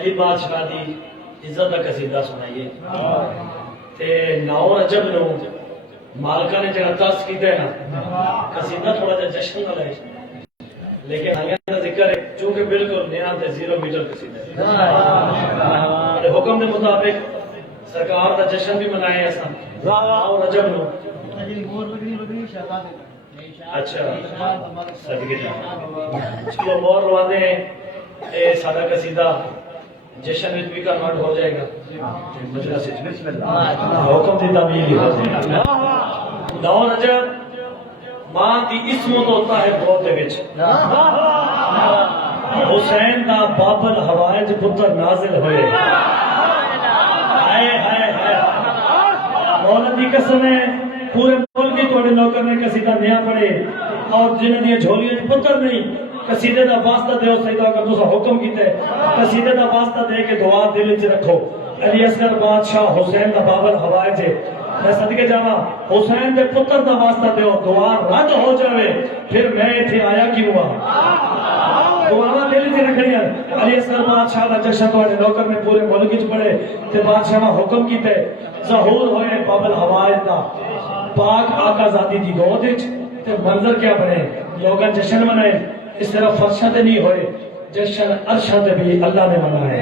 अली बादशाह दी इज्जत दा कसीदा सुनाइए ते 9 रजब नु मालका ने जरा तर्स कीता है ना कसीदा थोड़ा सा जश्न वाला है लेकिन आगे का जिक्र है चूंकि बिल्कुल नया ते 0 मीटर कसीदा है हुक्म के मुताबिक सरकार का जश्न भी मनाया ऐसा 9 रजब नु अच्छा सदके चलो मोर लवाते हैं ये सादा कसीदा जश्न में भी कन्वर्ट हो जाएगा मजलिस बिस्मिल्लाह हुक्म दी तामील हो जाएगा 9 रजब मां दी इस्मत होता है बहुत दे विच हुसैन दा बाबल हवाए च पुत्र नाजिल होए हाय हाय हाय मौला दी कसम है पूरे मुल्क की थोड़े नौकर ने कसीदा नया पढ़े और जिन्हां दी झोलियां च पुत्र नहीं कसीदे दा वास्ता दे सईदा का तुसा हुक्म कीता है कसीदे दा वास्ता दे के दुआ दिल च रखो अली असगर बादशाह हुसैन दा बाबल हवाए च मैं सदके जावा हुसैन दे पुत्र दा वास्ता दे दुआ रद्द हो जावे फिर मैं इथे आया क्यों दुआवा दिल च रखनी अली असगर बादशाह दा जश्न तुहाडे नौकर ने पूरे मुल्क च पढ़े ते बादशाह हुक्म कीता है ज़हूर होए बाबल हवाए दा पाक आका ज़ाती दी गोद विच ते मंजर क्या बने लोग जश्न मनाए इस तरह फर्शा ते नहीं होए जश्न अरशा ते भी अल्लाह ने मनाए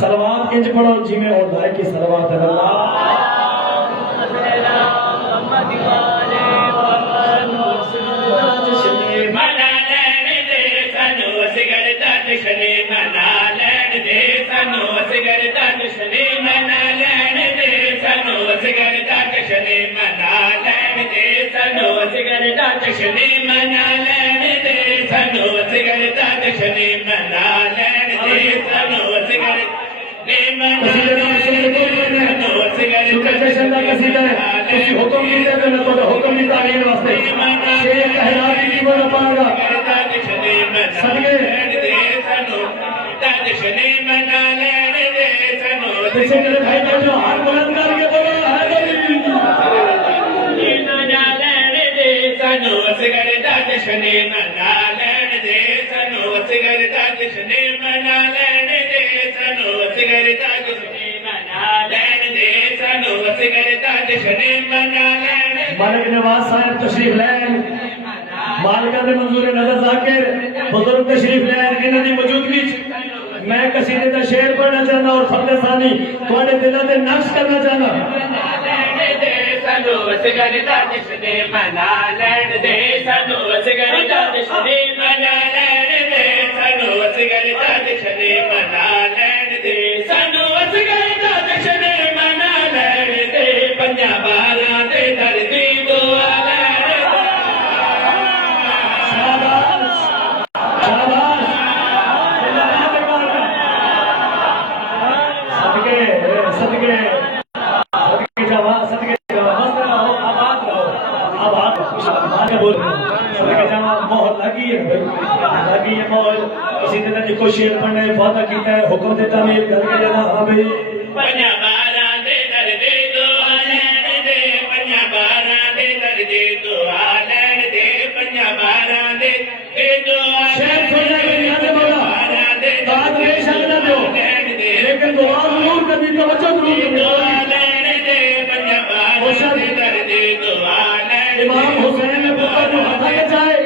सलवात इंज पढ़ो जिमें और लायक की सलवात है अल्लाह मालिक नवाज साहब तशरीफ लैन मालिका दे मंजूर नजर जाकिर बुजुर्ग तशरीफ लैन इन्हां दी मौजूदगी मैं कसीदे दा शेर पढ़ना चाहना और फतेह सानी तुम्हारे दिलों में नक्श करना चाहना शेर पढ़ने वादा किया है हुक्म देता मेरे घर के जाना हाँ भाई पंजा बारा दे दर दे दो आलैन दे पंजा बारा दे दर दे दो आलैन दे पंजा बारा दे दो शेर सोचा के यहाँ से बोला बात बेशक न दो लेकिन दुआ जरूर कभी तवज्जो जरूर दो आलैन दे पंजा बारा दे दर दे दो आलैन इमाम हुसैन ने पुत्र को हटा के चाहे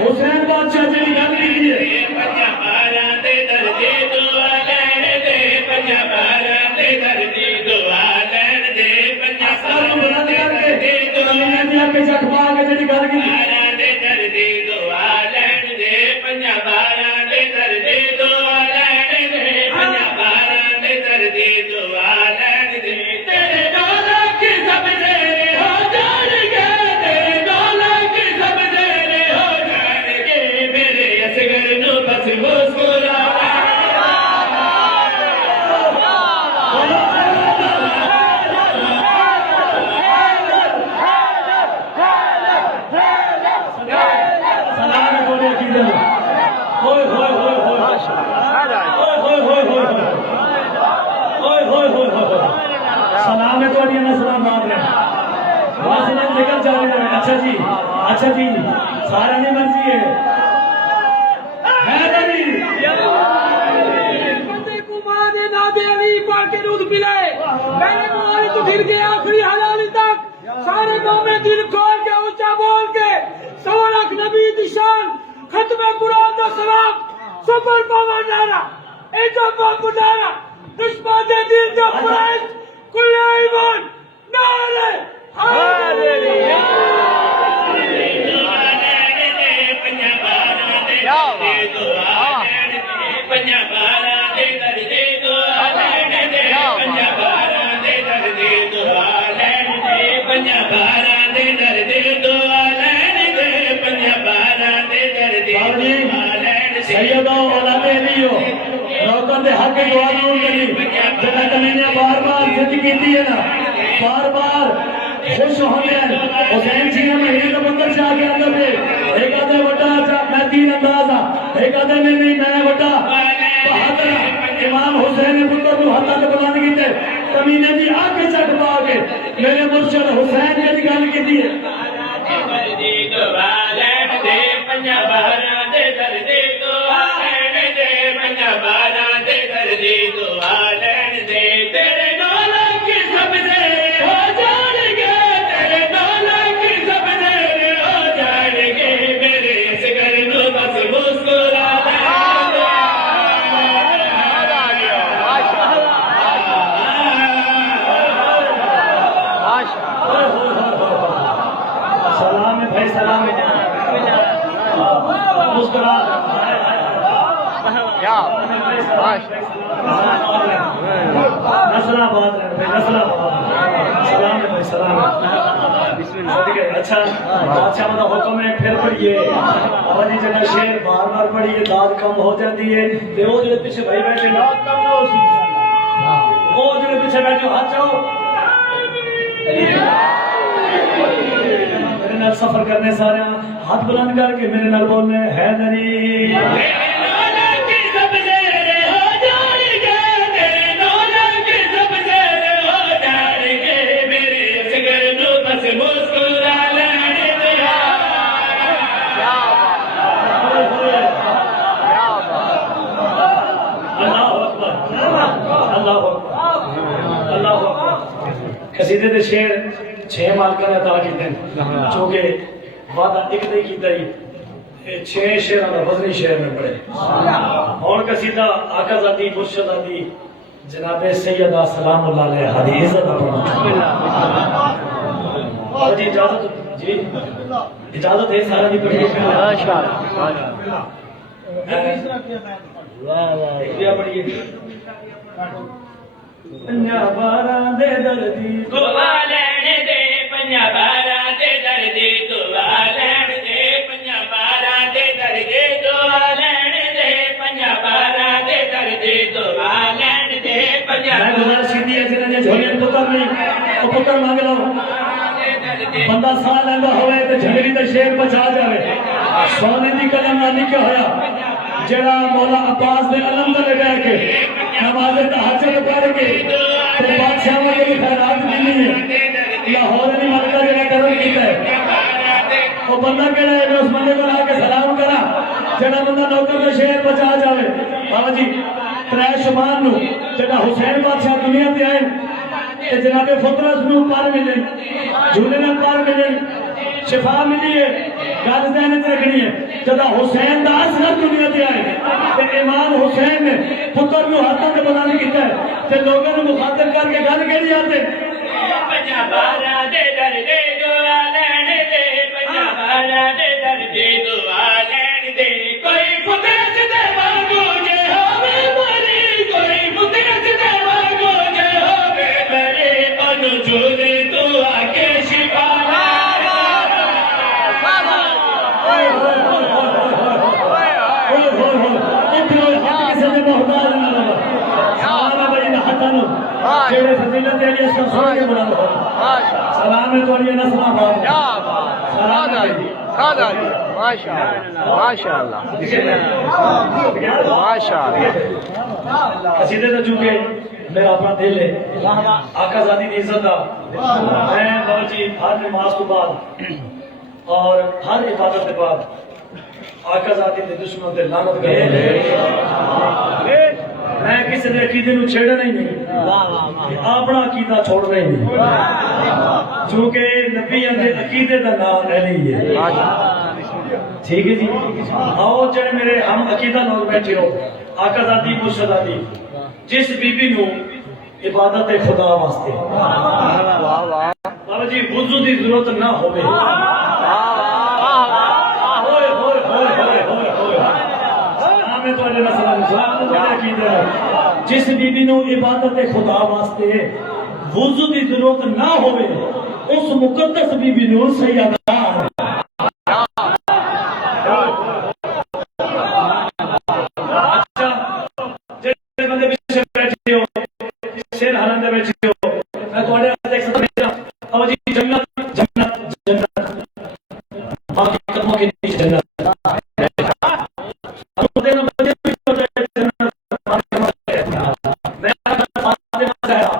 हुसैन बादशाह जी की गल की है पंजा बारा दे दर दे दो आलैन दे पंजा बारा दे दर दे दो आलैन दे पंजा बारा बुलंद करके दे दो आलैन दे आके छकवा के जी गल की बारा दे दर दे दो आलैन दे पंजा बारा दे दर दे दो आलैन दे पंजा बारा दे दर दे दो आलैन दे तेरे नाम की सब तेरे हो जाएंगे तेरे नसलां बात है वासिला जिक्र चल रहा है। अच्छा जी सारा नहीं मर्जी है हैदरी बंदे को मां दे नादे अली पाक के दूध पिले मैंने मुआरी तो फिर के आखिरी हलाली तक सारे गांव में दिल खोल के ऊंचा बोल के सवा लाख नबी दी शान खत्म कुरान दा सलाम सुपर पावर नारा ए जो बाबू नारा दुश्मन दे दिल दा प्राइस कुल ईमान नारे बार खुश होने हुसैन जी ने महीने का बंदर से आगे अंदर पे एक आधे बड़ा मैं तीन अंदाज एक आधे नहीं मैं बड़ा बहादुर इमाम हुसैन पुत्र को हाथ तक बुलंद कीते कमीने दी आंखें चट पा के मेरे मुर्शिद हुसैन ने गल की दी अच्छा बादशाह का हुक्म है फिर पढ़िए आवाजी जगह शेर बार बार पढ़िए दाद कम हो जाती है ते वो जो पीछे भाई बैठे वो जो पीछे बैठे हाथ जाओ मेरे नाल सफर करने सारे हाथ बुलंद करके मेरे नाल बोलने हैदरी कसीदे दे शेर 6 मालकां ने अता कीते क्योंकि वादा एक नहीं कीता ही 6 शेरां दा वजनी शेर में पड़े हुण कसीदा आकाजादी मुर्शदादी जनाबे सैयदा सलामुल्लाह अलैहा दी इज्जत अपना जी इजाजत है सारा दी पढ़िए माशाअल्लाह वाह वाह पढ़िए पंजाबारा दे दर्दी दुआ लैण दे पंजाबारा दे दर्दी दुआ लैण दे पंजाबारा दे दर्दी दुआ लैण दे पंजाबारा दे दर्दी दुआ लैण दे पंजाबारा मैं गुजारिश की है जिन्हें झोलियां पुत्र नहीं तो पुत्र मांग लो बंदा साह लैंदा होवे ते झंडरी दा शेर बचा जावे सोने दी कलम नाल लिखिया होया जेड़ा मौला अब्बास दे अलम तले बैठ के नमाज तहज्जुद पढ़ के ते बादशाह को खैरात मिली है लाहौर दी मलका जेड़ा करम कीता है वो बंदा केड़ा है उस बंदे को आके सलाम करा जेड़ा बंदा नौकर का शेर बचा जावे बाबा जी त्रै शुमान नु जेड़ा हुसैन बादशाह दुनिया ते आए ते जनाबे फतरस नु पार मिले झूले में पार मिले शिफा मिली है गल ज़हन च रखनी है जब हुसैन दा असगर दुनिया ते आए ते इमाम हुसैन ने पुत्र नु हाथ तक बुलंद कीता है ते लोगों नु मुखातिब करके गल केड़ी आते पंजाबारा दे दर्दे दुआ लैण दे पंजाबारा दे दर्दे दुआ लैण दे कोई फुदरत दे वांगू जे होवे मरी कोई फुदरत दे वांगू जे होवे मरी अनु झूले तू आके शिफा सलाम है तो नसला माशाअल्लाह कसीदे तो चुके मेरा अपना दिल है आका ज़ादी की इज्जत का मैं बाबा जी हर नमाज के बाद और हर इबादत के बाद आका ज़ादी के दुश्मनों से लानत करता मैं किसी ने अकीदे को छेड़ना ही नहीं अपना अकीदा छोड़ना ही नहीं क्योंकि नबी के अकीदे का नाम अली है ठीक है जी आओ जड़े मेरे हम अकीदा लोग बैठे हो आका ज़ादी मुर्शदादी जिस बीबी नु इबादत खुदा वास्ते बाबा जी वुजू की जरूरत ना होवे जिस बीबी नु इबादत खुदा वास्ते वुजू की जरूरत ना होवे उस मुकद्दस बीबी नु सैयदा शेर हालन दे बैठे हो मैं तुम्हारे हाथ एक साथ अब जी जन्नत जन्नत जन्नत बाकी कदमों के नीचे जन्नत अब देना बजे जन्नत मैं फातिमा ज़हरा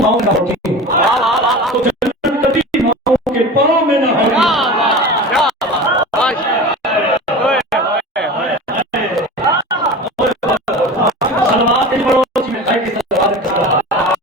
पाँव में होगी तो जन्नत कभी माओ के पाँव में ना होगी सलवात इन बड़ों में खाई की सलवात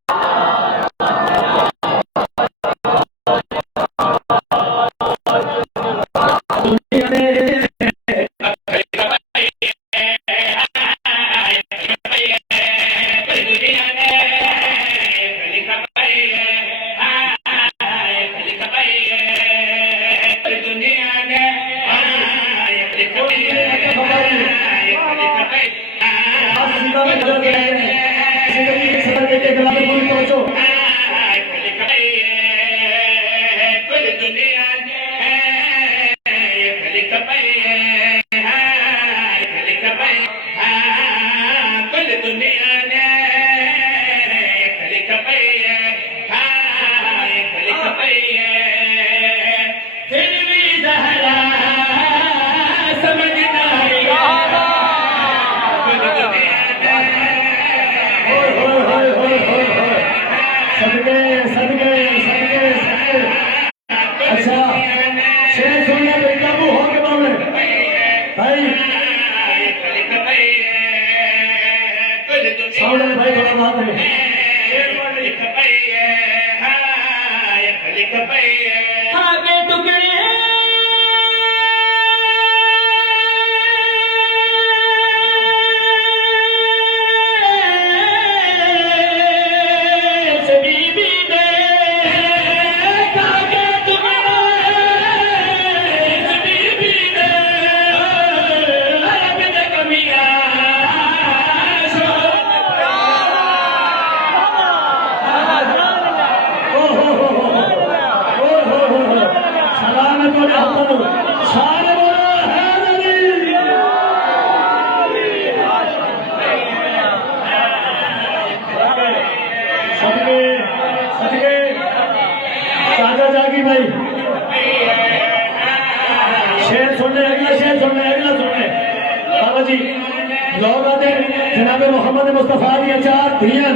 जनाब मोहम्मद मुस्तफा दी चार धियां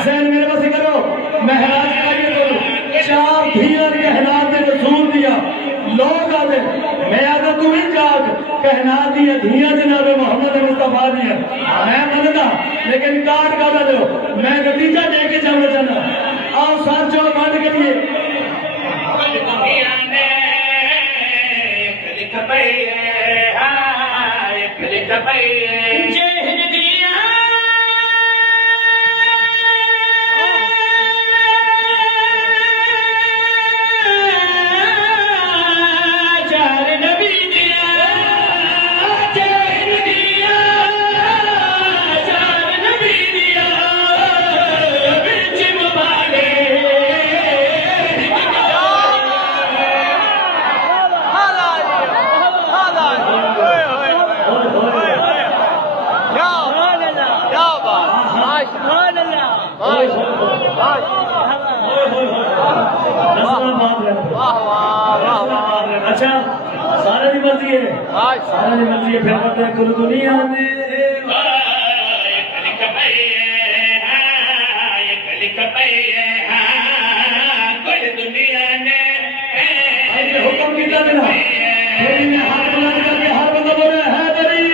सैन मेरे पास करो महराज आगे करो चार धियां कहनात दे रसूल दिया लोग आदे मैं आदे तू ही जाग कहनात दी धियां जनाब मोहम्मद मुस्तफा दी मैं मनदा लेकिन कार का दो मैं नतीजा दे के जाना चाहना आओ साथ जो मान के लिए अच्छा सारे की मर्जी है सारे की मर्जी है फिर कहते हैं कुल दुनिया में हुक्म किया देना हाथ बुलंद करके हर बंदा बोले हैदरी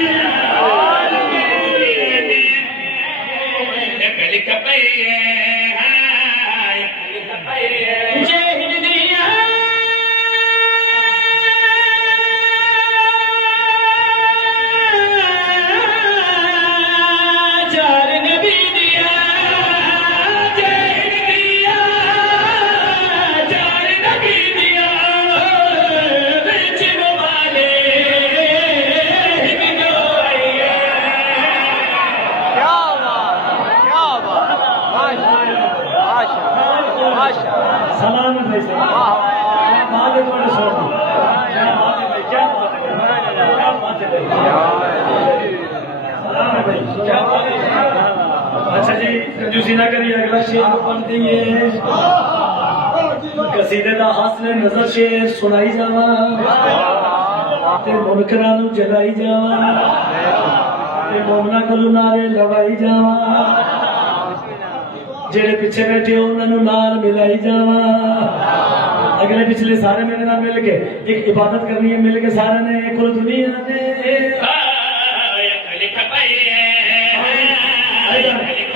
सलामत भाई साहब क्या बात है तुम्हारे शौक की क्या बात है भाई क्या बात है क्या बात है भाई सलाम है भाई क्या बात है अच्छा जी कंजूसी ना करिए अगला शेर पढ़ देंगे कसीदे दा हासिल नजर शेर सुनाई जावा ते मुनकरां नूं जगाई जावा ते मोमना कोलों नारे लवाई जावा जेड़े पीछे बैठे हो उन्होंने नाल मिलाई जावा अगले पिछले सारे मेरे नाल मिल के एक इबादत करनी है मिल के सारे ने कुल दुनिया ने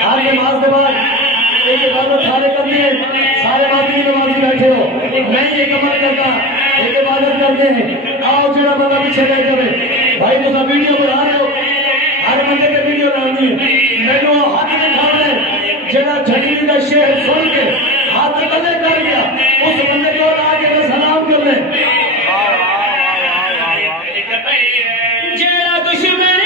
हर नमाज के बाद एक इबादत सारे करनी है सारे बाकी नमाजी बैठे हो मैं ये कमाल करता एक इबादत करते हैं आओ जेड़ा बंदा पीछे बैठ जाए भाई तुम वीडियो बना रहे हो हर बंदे पे वीडियो डालनी है मैनू हाथ दिखा रहे जेड़ा झटली का शेर सुन के हाथ कदे कर गया उस बंदे को आके सलाम कर ले जेड़ा दुश्मन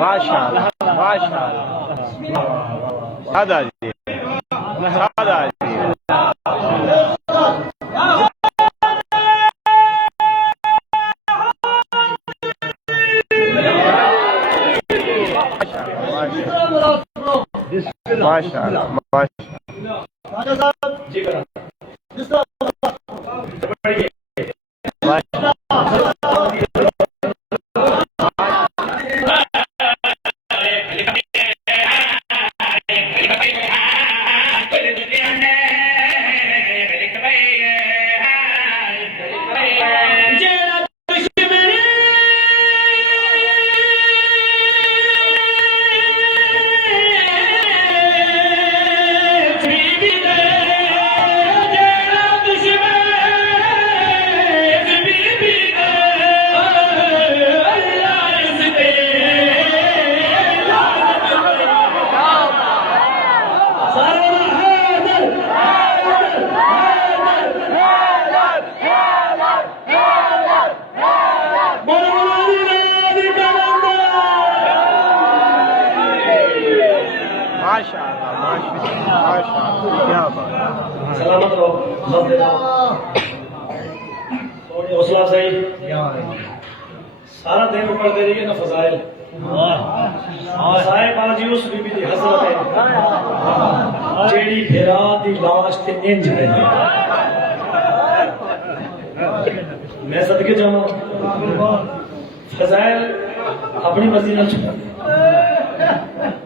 माशाअल्लाह सादा जी सादा जी माशाअल्लाह सलामत रहो थोड़ी हौसला सही सारा दिन पढ़ते रहिए ना फजाइल साहिब आज उस बीबी दी हसरत है जेड़ी फिरा दी लाश ते इंज है मैं सदके जाऊं फजाइल अपनी मर्जी नाल छुपा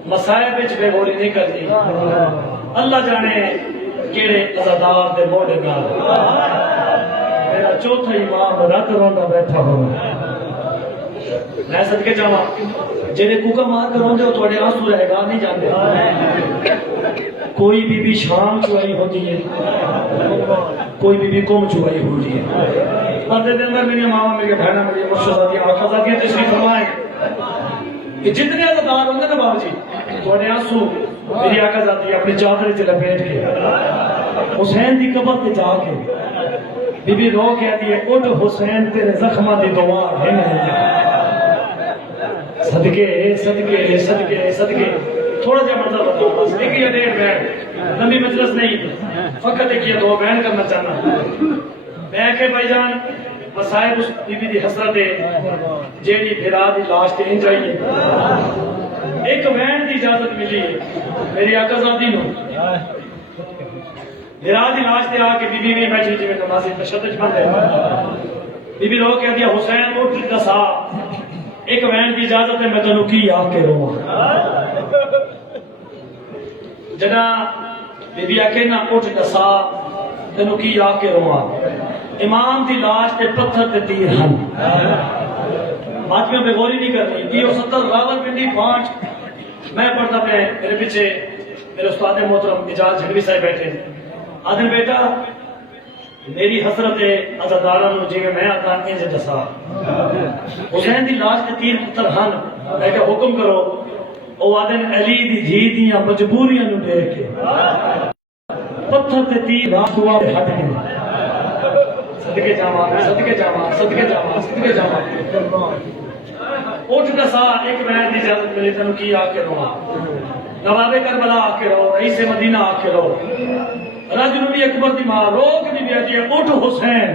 मसाइब विच बेगौरी नहीं करती अल्लाह जाने केड़े अज़ादार दे मोढ़े नाल मेरा चौथा इमाम रात रोंदा बैठा हो मैं सदके जावा जेड़े कूका मार कर रोंदे हो थोड़े आंसू रहेगा नहीं जाते कोई बीबी शाम चुआई होती है कोई बीबी कुम चुआई होती है पर्दे के अंदर मेरी मामा मेरी बहना मेरी मुर्शदादी आकाजादी तशरीफ फरमाए कि जितने अज़ादार होंगे ना बाबू जी थोड़े आंसू मेरी आकाजादी अपनी चादर च लपेट के हुसैन की कबर पे जाके बीबी रो कहती है उठ हुसैन तेरे जख्मा दी दुआ है सदके सदके सदके सदके थोड़ा सा मतलब बताओ बस, एक या डेढ़ बैठ, लंबी मजलिस नहीं, फकत एक या दो बैठ करना चाहना। मैं के भाईजान मसाइब उस बीबी दी हसरत है जेड़ी फिरा दी लाश ते इंज आई है। एक वैन की इजाजत मिली है मेरी आकाजादी नु, फिरा दी लाश ते आके बीबी ने बैठी जिवें नमाजी तशद्दुद बंद है। बीबी रो कह दिया हुसैन उठ दसा, एक वैन की इजाजत है मैं तेनू की आके रोवां। जना बीबी आके ना उठ दसा तेनू की आके रोवां। इमाम की लाश ते पत्थर ते तीर हन, बात में बेगौरी नहीं करनी कि 70 रावलपिंडी 5 मैं पढ़ता पे मेरे पीछे मेरे उस्ताद मोहतरम इजाज झड़वी साहब बैठे आदर बेटा मेरी हसरत है अजादारा जिवे मैं आता इंज दसा हुसैन दी लाश ते तीर पुत्र हन, मैं क्या हुक्म करो। ओ आदन अली दी धी दियां मजबूरियां नु देख के पत्थर ते तीर रासुआ हट गए। सदके जावा सदके जावा सदके जावा सदके जावा उठ दसा, एक वैन दी इजाजत मिली तेनू की आके रोवा। नवाबे करबला आके रो, रईस मदीना आके रो, रजनुल अकबर दी मां रोक दी बेटी उठ हुसैन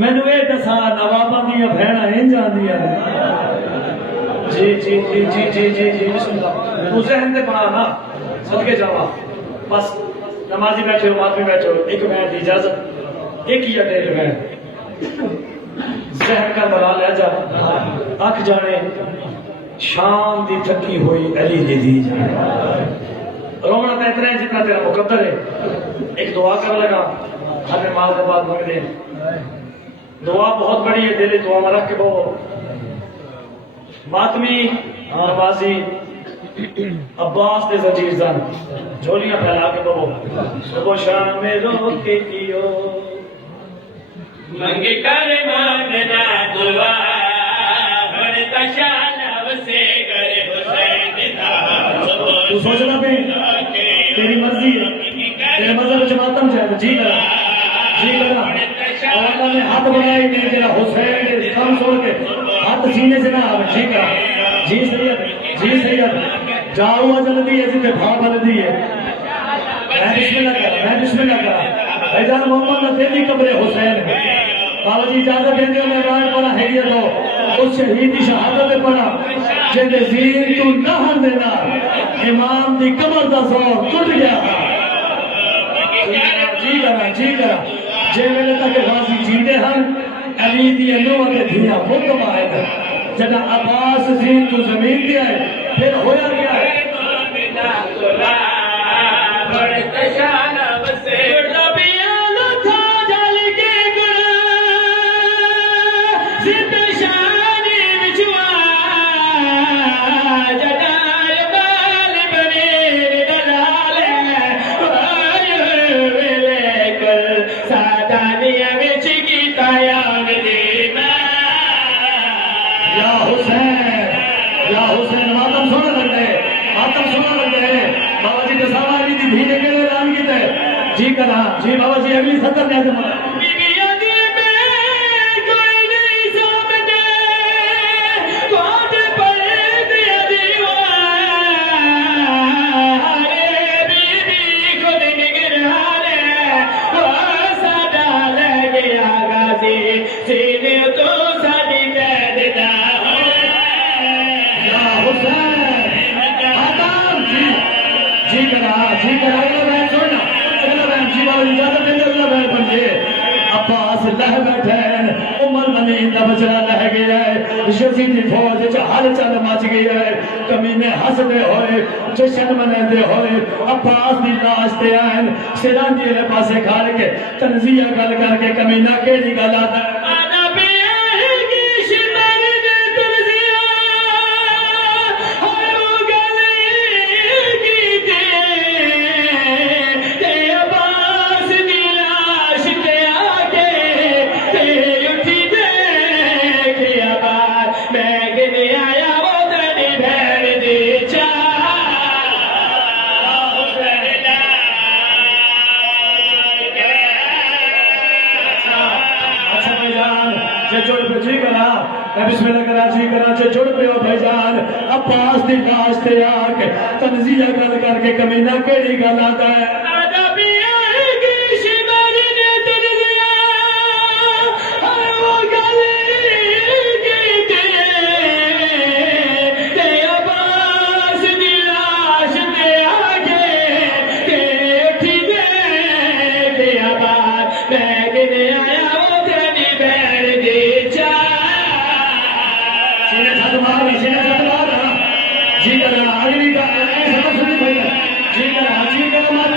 मैनू ए दसा नवाबा दी भैणा इंज आंदियां। जी जी जी जी जी जी जी बिस्मिल्लाह हुसैन दे बना ना सदके जावा। बस नमाजी बैठे हो मातमी बैठे हो, एक वैन दी इजाजत एक ही अड्डे वैन जहर का बला ले जा अख जाने शाम दी थकी हुई अली दी दी जाने। रोना तो इतना है जितना तेरा मुकद्दर है। एक दुआ कर लगा हर नमाज के बाद मंग दे, दुआ बहुत बड़ी है, दिल दुआ में रख के बहु मातमी नवाजी अब्बास दे जजीजन झोलियां फैला के बहु सुबह शाम में रो के पियो मंग कर मांगना दुआ बढ़ता शान से करे हुसैन दा। तू सोचना पे तेरी मर्जी है, तेरे मजहब से मातम जाए जी करा जी करा। और अल्लाह ने हाथ बढ़ाई नहीं तेरा हुसैन के कम छोड़ के हाथ सीने से ना आवे जी करा जी सैयद जी सैयद जाओ जल्दी ऐसे ते भाव बलदी है। मैं बिस्मिल्लाह करा भाईजान मोहम्मद ने तेरी कब्र हुसैन है। बाबा जी इजाजत देंगे हो मैं राय पढ़ा है ये लो उस शहीद की शहादत पढ़ा जिंदे जीन तू नहर देना इमाम दी कमर दा जोर टूट गया। जी करा जे वेले तक गाजी जींदे हन अली दी अनूह ते धिया मुत माए जदा अब्बास जीन तू जमीन ते आए फिर होया क्या है बढ़ता शान से जी करा जी बाबा जी अगली 70 ने जमा अब्बास लह बैठे उमर मनीन का बचड़ा लह गया है। यजीद की फौज च हलचल मच गई है। कमीने हसदे होए जश्न मनाते होए अब्बास की लाश ते आए सिरां दी पासे खड़ के तंजिया गल करके कमीना केड़ी गल आता है जी करा मैं बिस्मिल्लाह करा जी करा जो जुड़ पे हो भाईजान अब्बास दी लाश ते आके तंजिया गल करके कमीना केड़ी गल आता है आदा भी आएगी शिमारी ने तेरे दिया हर वो गली ते अब्बास दी लाश ते आगे के उठी दे के अब्बास बैगने आया वो तेरी बैर दी चा सीने छत मार जी करा अगली का समझ सुनी भैया जी करा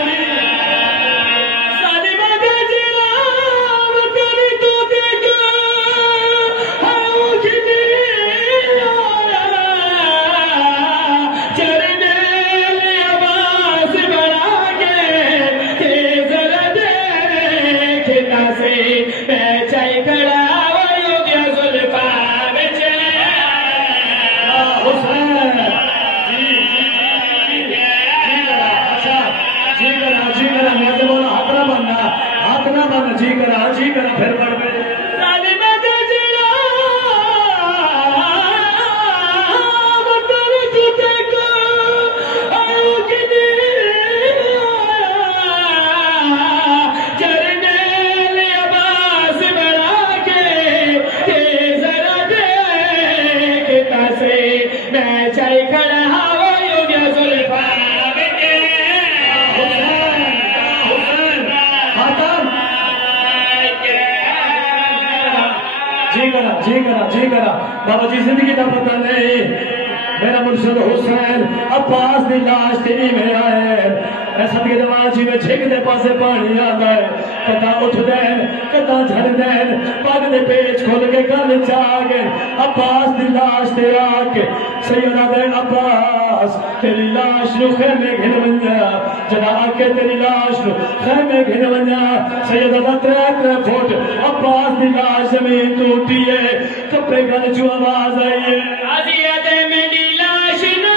माधुरी जी करा फिर बढ़ गए जी करा बाबा जी जिंदगी का पता नहीं मेरा मुर्शिद हुसैन अब्बास दी लाश तेरी में आए ऐसा के जवान जी में छिक दे पासे पानी आता है कदा उठ देन कदा झड़ देन पग दे पेच खोल के गल जागे अब्बास दी लाश ते आके सैयदा दे अब्बास तेरी लाश नु खेमे घिन वंजा जदा आके तेरी लाश नु खेमे घिन वंजा सैयदा दा 3 फुट अब्बास दी लाश जमीन तो उठी है कपड़े गल जो आवाज आई है आजिया दे मेरी लाश न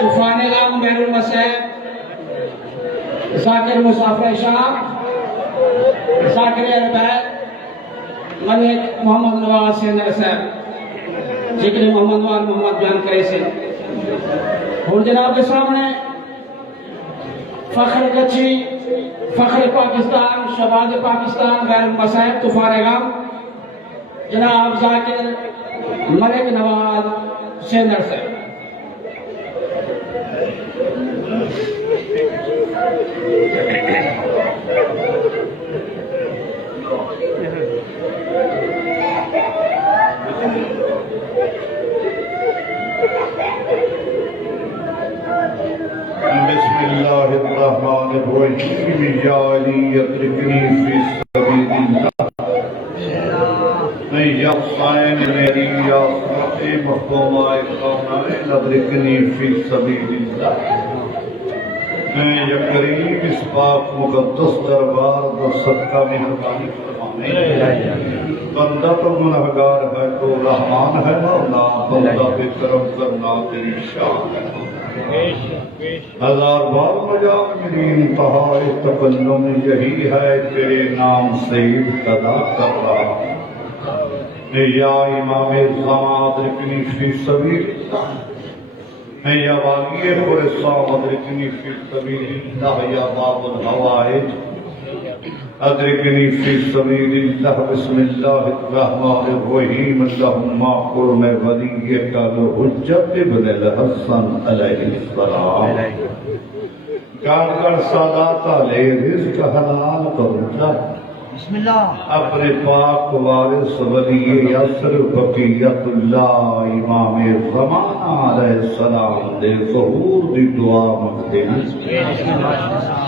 तूफान गाम बैरुल मसैब जाकिर मुसाफिर शाह जाकिर अरबैद मलिक मोहम्मद नवाज सेंदर साहब जिक्र मोहम्मद वाल मोहम्मद बयान करे से और जनाब के सामने फख्र कच्ची फख्र पाकिस्तान शबाब पाकिस्तान बैरुल मसैब तूफान गाम जनाब जाकिर मलिक नवाज सेंदर साहब। बिस्मिल्लाहिर्रहमानिर्रहीम या अली यत्रिकनी फी सबीलिल्लाह या हुसैन मेरी या फते महबूबा कौनाए लद्रिकनी फी सबीलिल्लाह। मैं या करीम इस पाक मुक़द्दस दरबार दा सदका मेहरबानी फरमाए। बंदा तो गुनहगार है तो रहमान है मौला, बंदा पे करम करना तेरी शान है। हजार बार मजाक मेरी इंतहा तकल्लुम यही है, तेरे नाम से इब्तदा कर रहा या इमाम ज़मात रिकनी फी सबीलिल्लाह या वालिए खुरसान अदरिकनी फी सबीलिल्लाह या बाबुल हवाइज अदरिकनी फी सबीलिल्लाह। बिस्मिल्लाहिर रहमानिर रहीम। अल्लाहुम्मा कुर्म वलिय्यका हुज्जत इब्न अल-हसन अलैहिस्सलाम। कारगर सादात ले रिज़्क हलाल करूँगा अपने पाक वारिस वली असर बक़ियतुल्लाह इमाम ज़माना अलैहिस्सलाम दे ज़हूर दी दुआ मंगते हैं।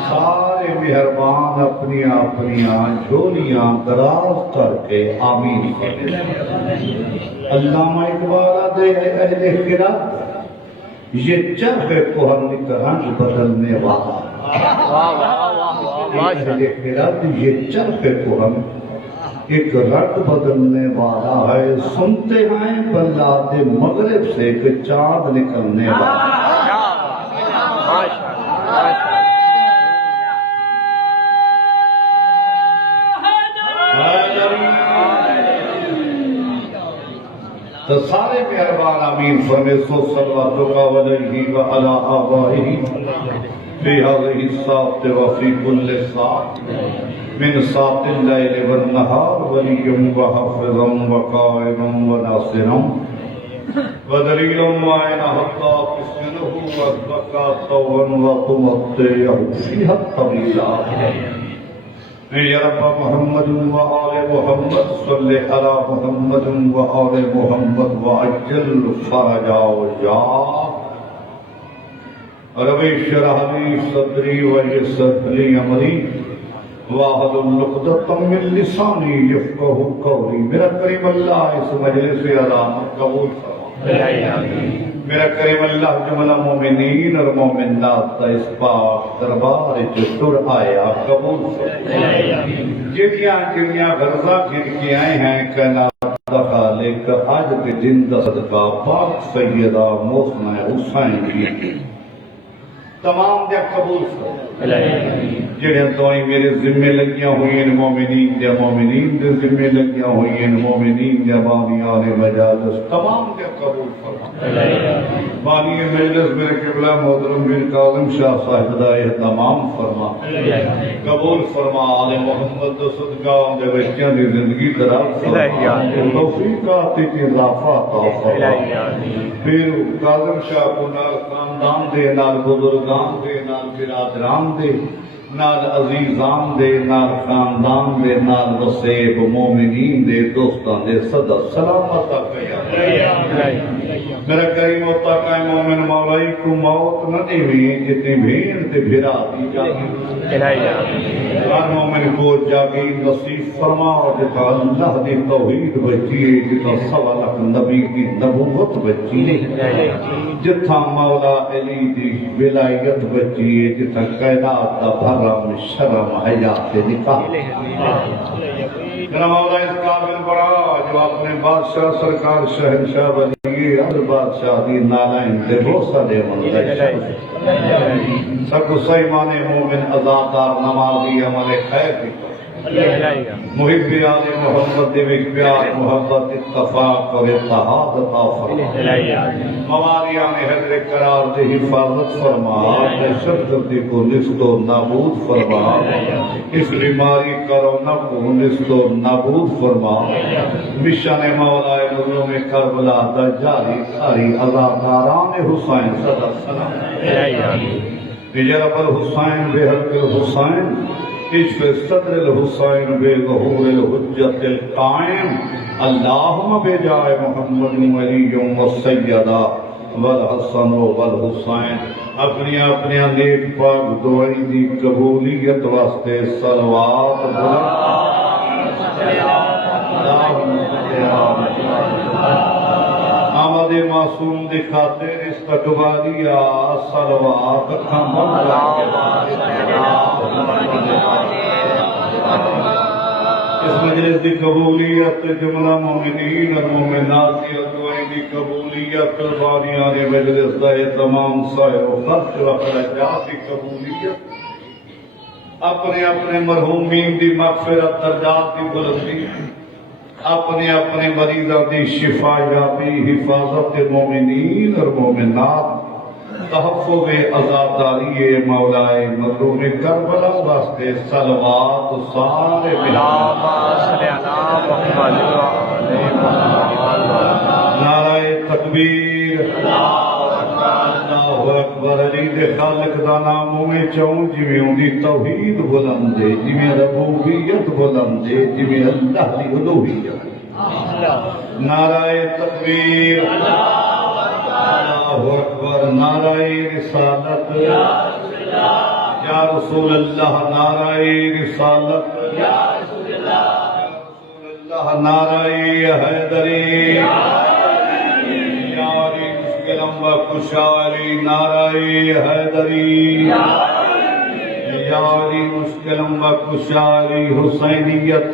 सारे मेहरबान अपनी अपनी झोलियां दराज करके आमीन करें। अल्लामा इकबाल दे अहले क़िरात ये चरख़ कोहनी का रंग बदलने वाला ये चरख़ कोहन एक रंग बदलने वाला है। सुनते हैं बल्लादे मगरिब से एक चांद निकलने वाला। तो सारे मेहरबान आमीन फरमे सो सल्लल्लाहु अलैहि व अला आबाइही फी हाज़िही सात व फी कुल्लि सात मिन सातिल लैल वन नहार वलिय्युम व हाफ़िज़ुम व क़ाइमुम व नासिरुम व दलीलुम व अयना हत्ता तुस्किनुहु व ज़कातुन व तुमत्तिअहु फ़ीहा तवीला। या रब्बा मुहम्मद व आले मुहम्मद सल्लि अला मुहम्मद व आले मुहम्मद व अज्जल फरजाओ या रब्बि इश्रह ली सदरी व यस्सिर ली अमरी वाहलुल उक़दतम मिन लिसानी यफ़क़हू क़ौली। मेरा करीम अल्लाह इस मजलिस से अज़ान कबूल फरमा। मेरा करीम अल्लाह जुमला मोमिनीन और मोमिनात का इस पाक दरबार च तुर आया कबूल फरमा। जिन्नियां जिन्नियां गर्जा गिन के आए हैं कायनात दा खालिक अज के दिन दा सदका पाक सैयदा मोहसिना हुसैन जी तमाम दे कबूल फरमा। जेड़े दुआएं मेरे जिम्मे लगियां हुई मोमिनीन दे जिम्मे लगियां हुई मोमिनीन दे बानियान मजालिस तमाम दे कबूल फरमा। बानी मजलिस मेरे किबला मोहतरम बिन काज़िम शाह साहिब दा एहतमाम फरमा कबूल फरमा। आले मोहम्मद दा सदका दे बच्चों दी जिंदगी दराज फरमा। तौफीकात च इजाफा अता फरमा। फिर काज़िम शाह को नाल खानदान दे नाल बुजुर्गान दे नाल बिरादरान दे नाल अजीजान दे नाल खानदान दे नाल वसेब मोमिनीन दे दोस्तां दे सदा सलामत कया। मेरा करीम होता का मोमिन मौलाई को मौत न देवी जितनी भीड़ ते भिरा दी जागी। हर मोमिन को जागी नसीब फरमा जिता अल्लाह दी तौहीद बची जिता सवा लाख नबी की नबूवत बची जिथा मौला अली दी विलायत बची जिथा कायनात दा भरम शर्म हया से निकाह। मेरा मौला इस काबिल बड़ा जो अपने बादशाह सरकार शहंशाह वली वलिए अब्दुल बादशाह दी नालाइन ते भरोसा दे मंदर सब सही माने मोमिन अज़ादार नमाजी अमल खैर की मुहिब्बे आले मोहम्मद दे प्यार मोहब्बत इत्तफाक और इत्तेहाद अता फरमा मवालिया ने हजर करार दे हिफाजत फरमा दहशतगर्दी को निस्तो नाबूद फरमा इस बीमारी कोरोना को निस्तो नाबूद फरमा मिशन मौलाए मज़लूम करबला दा जारी सारी अज़ादारान हुसैन सदा सलाम बिजरबल हुसैन बेहल हुसैन इश्क़ सदर हुसैन बेज़हूर हुज्जत कायम अल्लाहुम्मा बेजाए मोहम्मद वली व सय्यदा वल हसन वल हुसैन अपनी अपनी नेक पाक दुआई दी कबूलियत वास्ते सलवात आमद मासूम दिखाते इस्तकबालिया सलवात इस मजलिस की कबूलियत जुमला मोमिनीन और मोमिनात की दुआएं की कबूलियत कुर्बानियां ने मजलिस दा तमाम सायो खर्च व खराजात की कबूलियत अपने अपने मरहूमीन की मगफिरत दर्जात की बुलंदी अपने अपने मरीजों की शिफा याबी हिफाजत मोमिनीन और मोमिनात तहफ़्फ़ुज़ आज़ादारी मौलाए मज़लूम करबला वास्ते सलवात सारे नाराए तकबीर अल्लाहु अकबर अली दे खालिक दा नाम में चाहूं जिवें उंदी तौहीद बुलंद है जिवें रबूबियत बुलंद है जिवें अल्लाह दी उलूहियत नाराए तकबीर अल्लाहु अकबर नाराए रिसालत या रसूल अल्लाह नाराए रिसालत या रसूल अल्लाह नाराए हैदरी यारी मुश्किलम व कुशारी नाराए हैदरी यारी मुश्किलम व कुशारी हुसैनियत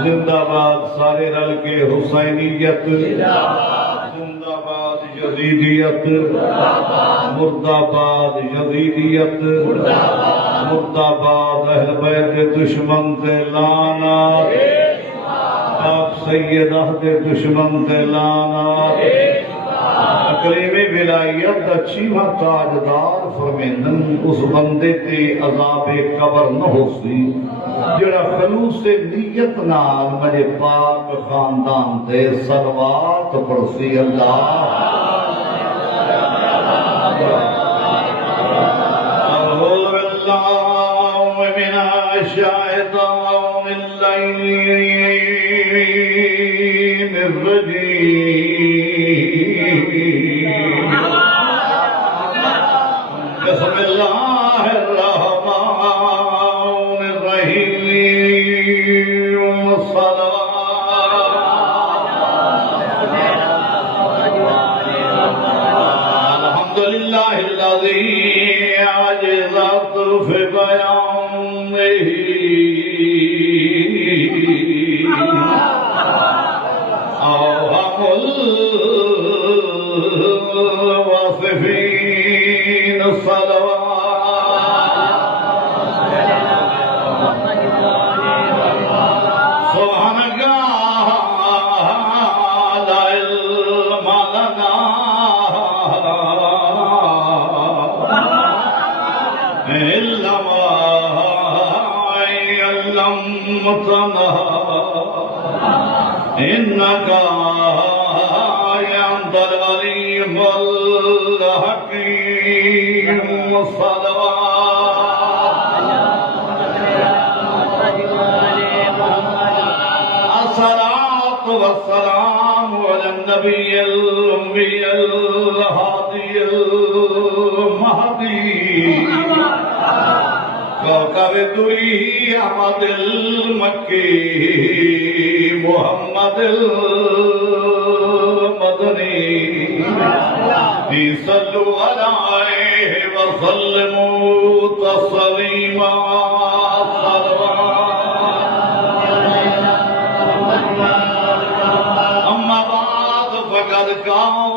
जिंदाबाद सारे रल के हुसैनियत जिंदाबाद यजीदियत मुर्दाबाद यजीदियत मुर्दाबाद अहल बैत दुश्मन से लाना आप सैयदा दे दुश्मन से लाना अकलीमी विलायत अच्छीवा ताजदार फरमेंदन उस बंदे ते अज़ाबे कबर न होसी जड़ा खलूस नीयत नाल मेरे पाक खानदान ते सलवात पढ़सी अल्लाह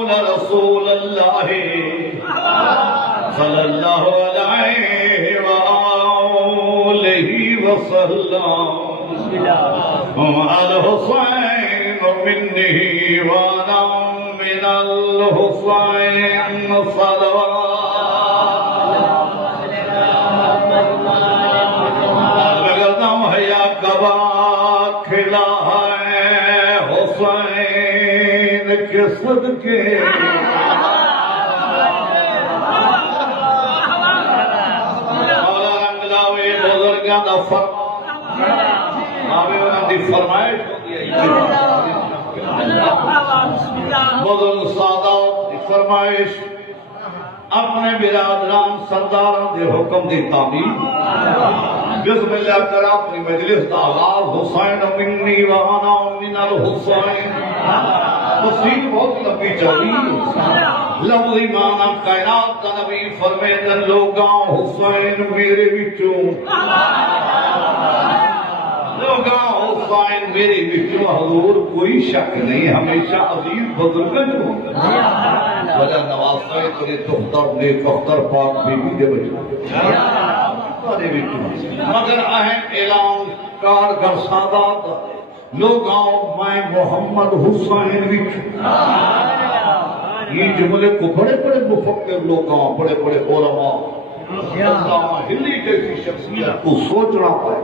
मौला रसूल अल्लाह सल्लल्लाहु अलैहि वसल्लम अल हुसैन मिन्नी व अना मिनल हुसैन सल्लल्लाहु हया कबा खिला है हुसैन के सदके फरमाइश बदल सादात की फरमाइश अपने बिरादरान सरदारों के हुक्म की तामील बिस्मिल्लाह कर अपनी मजलिस का आगाज हुसैन मिन्नी व अना मिनल हुसैन तफसीर बहुत लंबी चली लफ्ज़ी माना कायनात का नबी फरमाते लोगां हुसैन मेरे विचों हुसैन मेरे विचों हजूर कोई शक नहीं हमेशा अजीज बुजुर्ग वजह नवाज साहिब तेरे दुख्तर ने कख्तर पाक बीबी दे बच्चों मगर अहम ऐलान कारगर सादात लोगां मैं मोहम्मद हुसैन विच ये जुमले को बड़े बड़े मुफक्किर लोगां बड़े बड़े उलमा हिंदी जैसी शख्सियत को सोचना पाए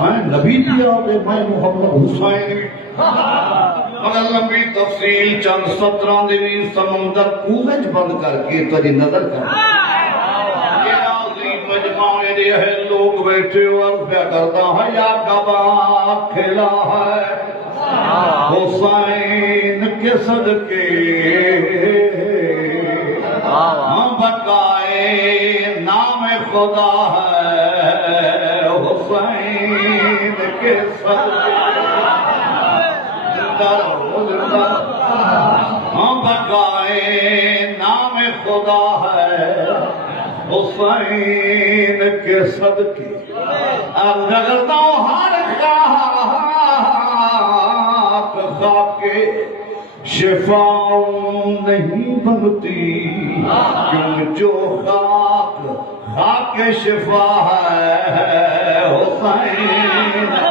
मैं नबी दिया मैं मोहम्मद हुसैन मगर लंबी तफसील चंद 17 देवी समुंदर कूवे बंद करके तेरी नजर कर मजमाए है लोग बैठे और क्या करता है या कबा खिला है हुसैन के सदके बकाए नाम खुदा है हुसैन के सदके बकाए नाम खुदा है हुसैन के सदके अब रगड़ता हर खाक खाके शिफा नहीं बनती क्यों जो खाक खाके शिफा है हुसैन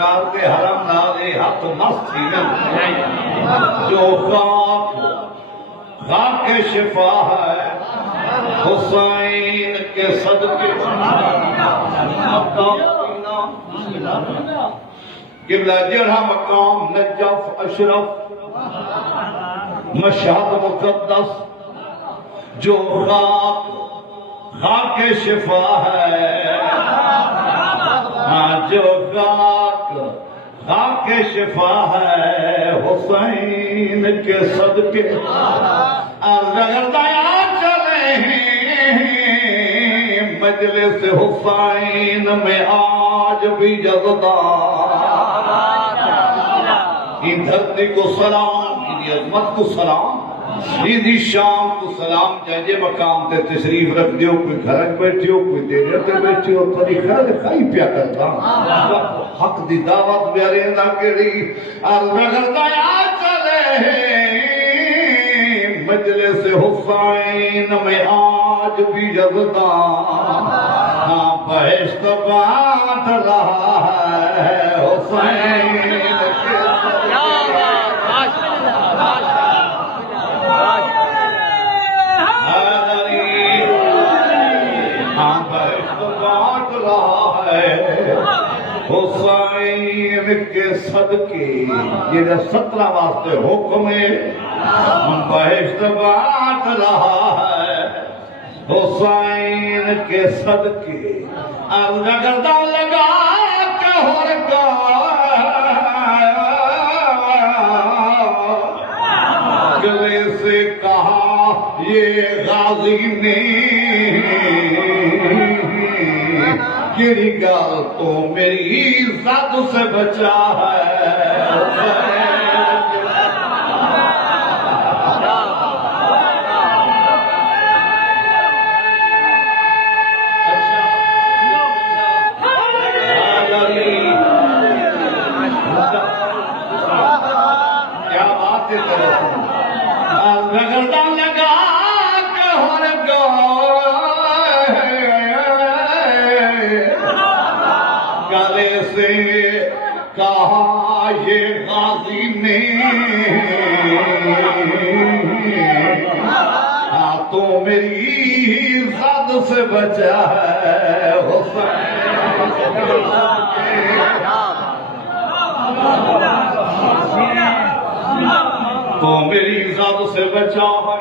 सरकार के हरम नाले हाथ मस्त थी जो खाक के शिफा है हुसैन के सदके किबला जरा मकाम नजफ अशरफ मशहद मुकद्दस जो खाक के शिफा है जो खाक के शिफा है हुसैन के सदके दया चले मजलिस हुसैन में आज भी जज़दा इन धरती को सलाम इन अजमत को सलाम ईदी शाम को सलाम चाहिए मकाम ते तशरीफ रख दियो कोई घर बैठे हो कोई देर ते बैठे हो थोड़ी खैर खाई पिया करता हक दी दावत प्यारे ना केड़ी और रगड़दा आ चले मजलिस हुसैन में आज भी जज़दा हाँ बहिश्त बांट रहा है हुसैन हुसैन के सदके ये 17 वास्ते हुक्म बहिश्त बांट रहा है हुसैन के सदके अलगदा लगा कहर का गले से कहा ये गाजी ने गिरी गाल तो मेरी इज्जत से बचा है कहा ये गाजी ने तो मेरी जद से बचा है तो मेरी जद से बचा है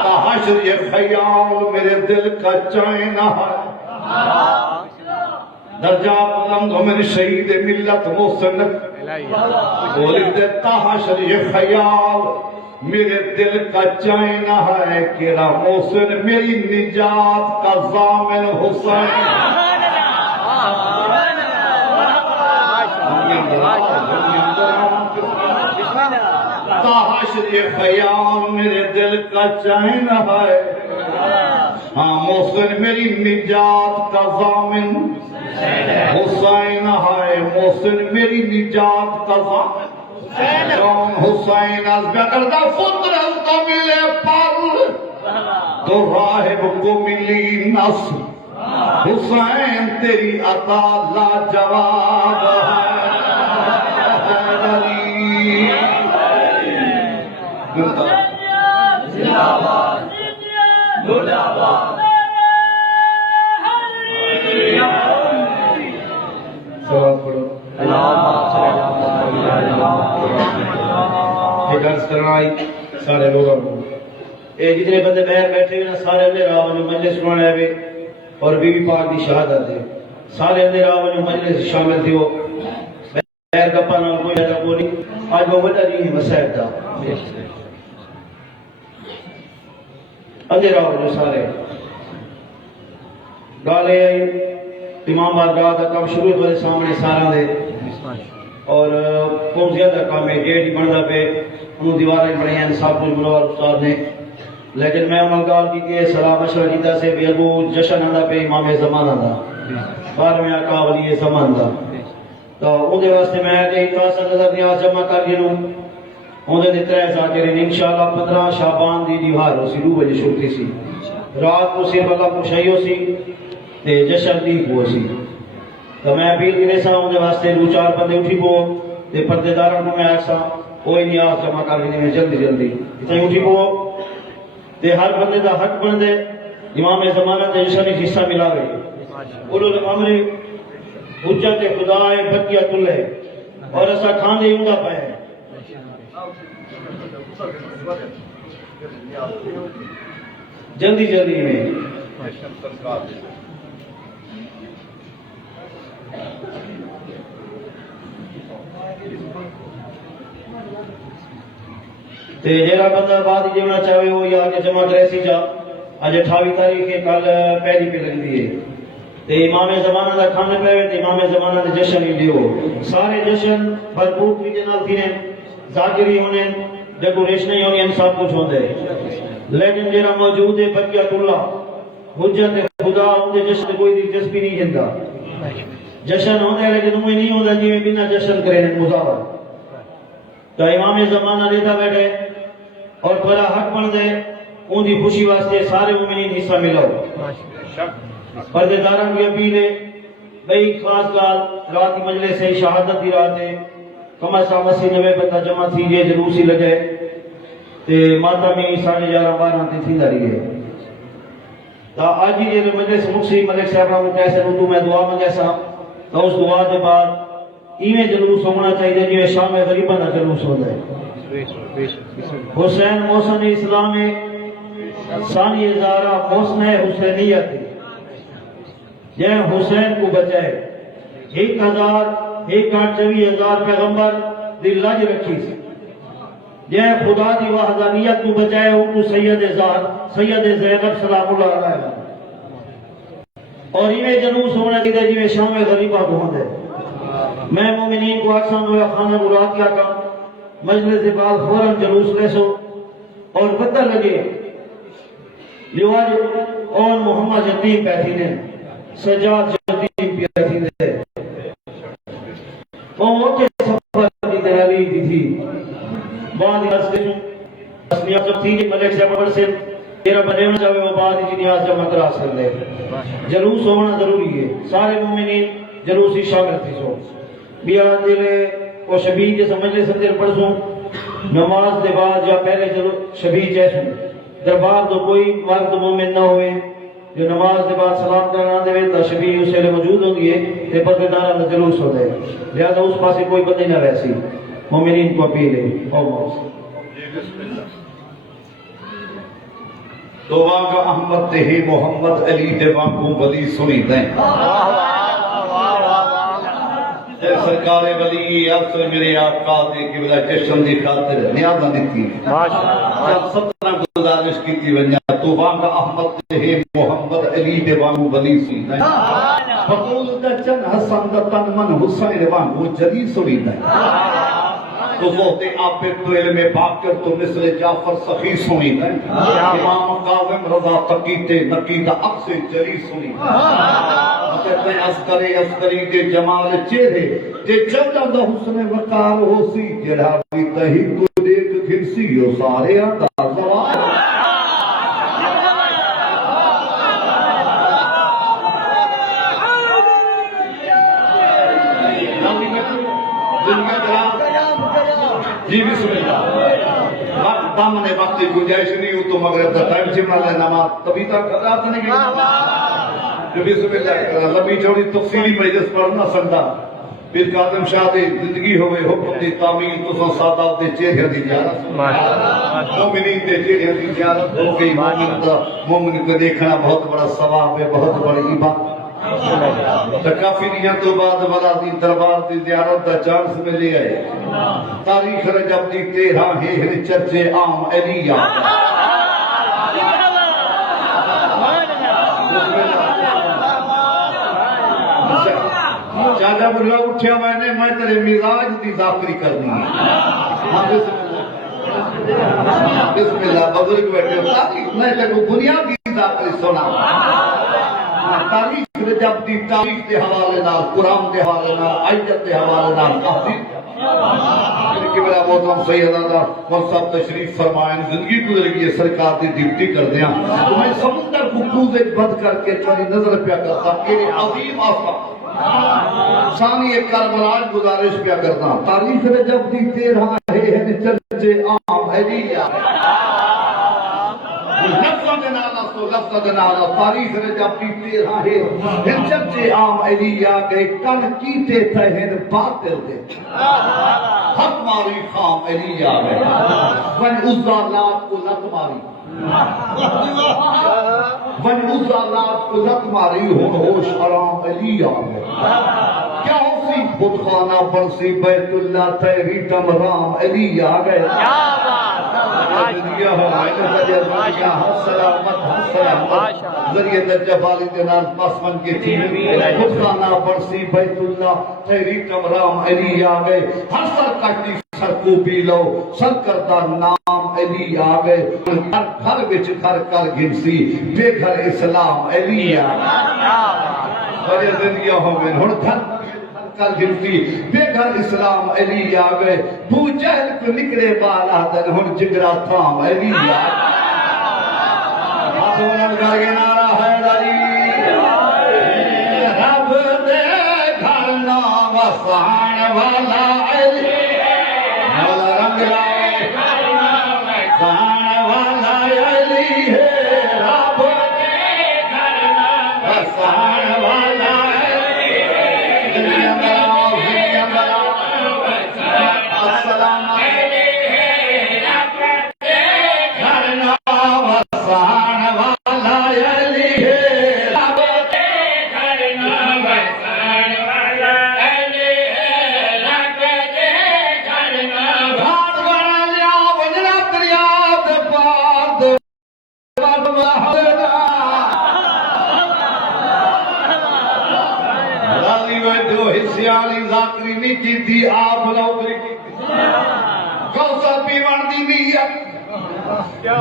कहा ये ख्याल मेरे दिल का चैन है दर्जा बुलंद हो मेरी शहीद मिल्लत मुसन्नत बोल देता हशर ये ख्याल मेरे दिल का चैन है कि मोहसिन मेरी निजात का ज़ामिन हुसैन ये ख्याल मेरे दिल का चैन है हाँ मोहसिन मेरी निजात का ज़ामिन हुसैन है मोहसिन मेरी निजात का ज़ामिन कौन हुसैन अज़गरदा फुत्र को मिले पर तो राहिब को मिली नस्ल हुसैन तेरी अता लाजवाब सारे लोगों को ये जितने बंदे बाहर बैठे हुए ना सारे अंदर आओ जो मजलिस सुनाने आवे और बीबी पाक की शहादत है सारे अंदर आओ जो मजलिस शामिल थी वो बाहर गप्पा ना कोई ऐसा बोली आज वो वजह नहीं है मसैब दा अंदर आओ जो सारे गाले इमाम बादशाह का काम शुरू होने सामने सारा दे और कौन ज्यादा काम है गेट बनता पे उन्होंने दीवारें बनाई सब कुछ मुनव्वर उस्ताद ने लेकिन मैं उन्होंने गाल की सलाह मशवरा कीता से भी अगू जश्न आंदा पे इमाम ज़माना दा 12वें आका वली ज़मान दा तो उहदे वास्ते मैं ते इतासा नजर नियाज जमा कर दिनु उहदे दे 3 ज़ाकिरीन इंशाअल्लाह 15 शाबान दी दीवार हो सी 2 बजे शुरू थी सी रात को सिर्फ अल्लाह को शही हो सी ते जश्न दी को सी तो मैं अपील करे सा उहदे वास्ते 2-4 बंदे उठी पो ते पर्देदारां को मैं आसा कोई नियाज जमा कर देने में जल्दी जल्दी इतने उठी पो ते हर बंदे का हक बनदे इमाम ज़माना दे जश्न हिस्सा मिलावे उलुल अम्र हुज्जत खुदा है बकियतुल है और ऐसा खांदे उंदा पाए जल्दी जल्दी में ते जेड़ा बंदा बाद जीवना चाहे वो या के जमा करे सी जा आज 28 तारीख है कल पहली पे लगती है ते इमाम ज़माना दा खाने पे ते इमाम ज़माना दे जश्न ही लियो सारे जश्न भरपूर तरीके नाल थी ने ज़ाकिरी होने डेकोरेशन ही होनी सब कुछ होंदे लेकिन जेड़ा मौजूद है बकियतुल्लाह हुज्जत खुदा उनके जश्न कोई दिलचस्पी नहीं हिंदा जश्न होंदे लेकिन वो नहीं होंदा जिवें बिना जश्न करे मुजावर तो इमाम ज़माना लेता बैठे और बड़ा हक बन दे उनकी खुशी वास्ते सारे मुमिनीन हिस्सा मिलाओ पर्देदारां की अपील है भाई खास गाल रात की मजलिस से शहादत की रात है कम से कम 80-90 बंदा जमा थी जे जुलूस ही लगे ते माता में 11:30-12 ते थी रही है तो आज ही ये मजलिस मुक्सी मलिक साहब को कैसे उर्दू में दुआ मंगे सा तो उस दुआ के बाद इवें जुलूस होना चाहिए जिवें शाम में गरीबा का जुलूस होता है हुसैन मोहसिन इस्लाम सानी ज़ारा मोहसिन हुसैनियत जै हुसैन को बचाए 1,24,000 पैगंबर दी लज रखी सी जै खुदा दी वहदानियत को बचाए उनको सैयद ज़ैनब सलामुल्लाह अलैहा और इवें जुलूस होना चाहिए जिवें शाम में गरीबा को होता है मैं मोमिनीन को आसान होया खाना मुरादिया का मजलिस के बाद फौरन जुलूस लेसो और पता लगे लिवाज और मोहम्मद यतीम पैथी ने सजाद यतीम पैथी ने वो के सफर की तैयारी दी थी बाद असलियत जब थी मलिक साहब से तेरा बने चाहे वो बाद की नियाज जमा करा सकते जुलूस होना जरूरी है सारे मोमिनीन जलूसी शामिल थी सो बिया जिले और शबीर जे समझले समझे पढ़सो नमाज के बाद या पहले चलो शबीर जैसो दरबार तो कोई वक्त मोमिन ना होवे जो नमाज के बाद सलाम करना देवे तो शबीर उस वेले मौजूद होंगी है ते बददारा दा जुलूस होता है लिहाजा उस पासे कोई बंदे ना वैसी मोमिनीन को अपील है तो वांगा अहमद ते ही मोहम्मद अली ते वांगू वली सुनी दें सरकार वली अफसर मेरे आका दे किबला जश्न दी खातिर नियाज़ दी जब 17 गुजारिश की थी वन्या तो वांगा अहमद ते ही मोहम्मद अली ते वांगू वली सुनी दें फकूल दा चन हसन दा तन मन हुसैन वांगू जली सुनी दें तो ज़ोते आपे तो इल्मे बाकर तो मिस्र जाफर सखी सुनी है इमाम काज़िम रज़ा तकी ते नकीदा अक्से जरी सुनी कहते अस्करी अस्करी के जमाल चेहरे जे चौदा दा हुस्न वकार होसी जड़ा भी तही को देख खिरसी यो सारे आदा सवाल जी बिस्मिल्लाह दामने वक्त की गुंजाइश नहीं हो तो मगरिब का टाइम चिमना ले नमाज तभी तक रात नहीं गई बिस्मिल्लाह लंबी चौड़ी तफसीली मजलिस पढ़ना संदा फिर कादम शाह दी जिंदगी होवे हुक्म दी तामील तो सादा दे चेहरे दी जियारत मोमिनीन दे चेहरे दी जियारत हो गई मोमिन को देखना बहुत बड़ा सवाब है बहुत बड़ी इबादत तो काफी दिनों तो बाद वाला दी दरबार की ज़ियारत का चांस मिले है तारीख रजब दी 13 है चर्चे आम एलिया चाचा बुला उठा मैंने मैं तेरे मिजाज की जाकरी करनी है बिस्मिल्लाह बुजुर्ग बैठे तारीख मैं तेरे बुनियादी जाकरी सुना तारीख जब दी तारीख के हवाले नाल कुरान के हवाले नाल आयत के हवाले नाल काफी कि मेरा मोहतरम सैयदा मौसम तशरीफ फरमाएं जिंदगी गुजर गई है सरकार की ड्यूटी कर दिया तो मैं समुद्र को कूदे बंद करके तुम्हारी नजर प्या करता कि अजीम आफा सानी एक करबलाज गुजारिश प्या करता तारीख जब दी 13 है चर्चे आम एलिया तारीख जब दी 13 है चर्चे आम एलिया गए कन कीते तहन बातिल दे हक मारी खाम एलिया गए वन उज़्ज़ालात को लत मारी वन उज़्ज़ालात को लत मारी होश हराम एलिया गए क्या होसी खुदखाना बरसी बैतुल्ला तहरी तमराम एलिया गए जरिए जफाली जनाब पासमन के खुदखाना बरसी बैतुल्ला तहरी तमराम एली आ गए हर सर काटी सर को भी लो सर करता नाम एली आ गए घर बिच घर कर गिनसी बेघर इस्लाम एली आ गए जिंदगी हो गए हुन घर कर गिनती बेघर इस्लाम एली आ गए तू जहल को निकले बाला दन हुन जिगरा थाम एली आ आसमान करके नारा है रब दे घर ना वसान वाला एली वाला रंग लाए वसान वाला एली है रब दे घर ना वसान वाला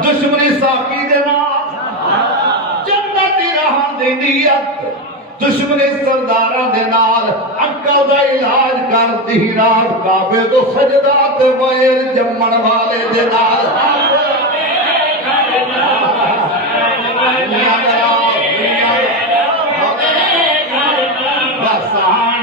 दुश्मनी साकी दे नाल जन्नत दी राह दे नियत दुश्मनी सरदारां दे नाल अक्ल दा इलाज कर दी रात काबे तो सजदा ते वैर जम्मण वाले दे नाल बसान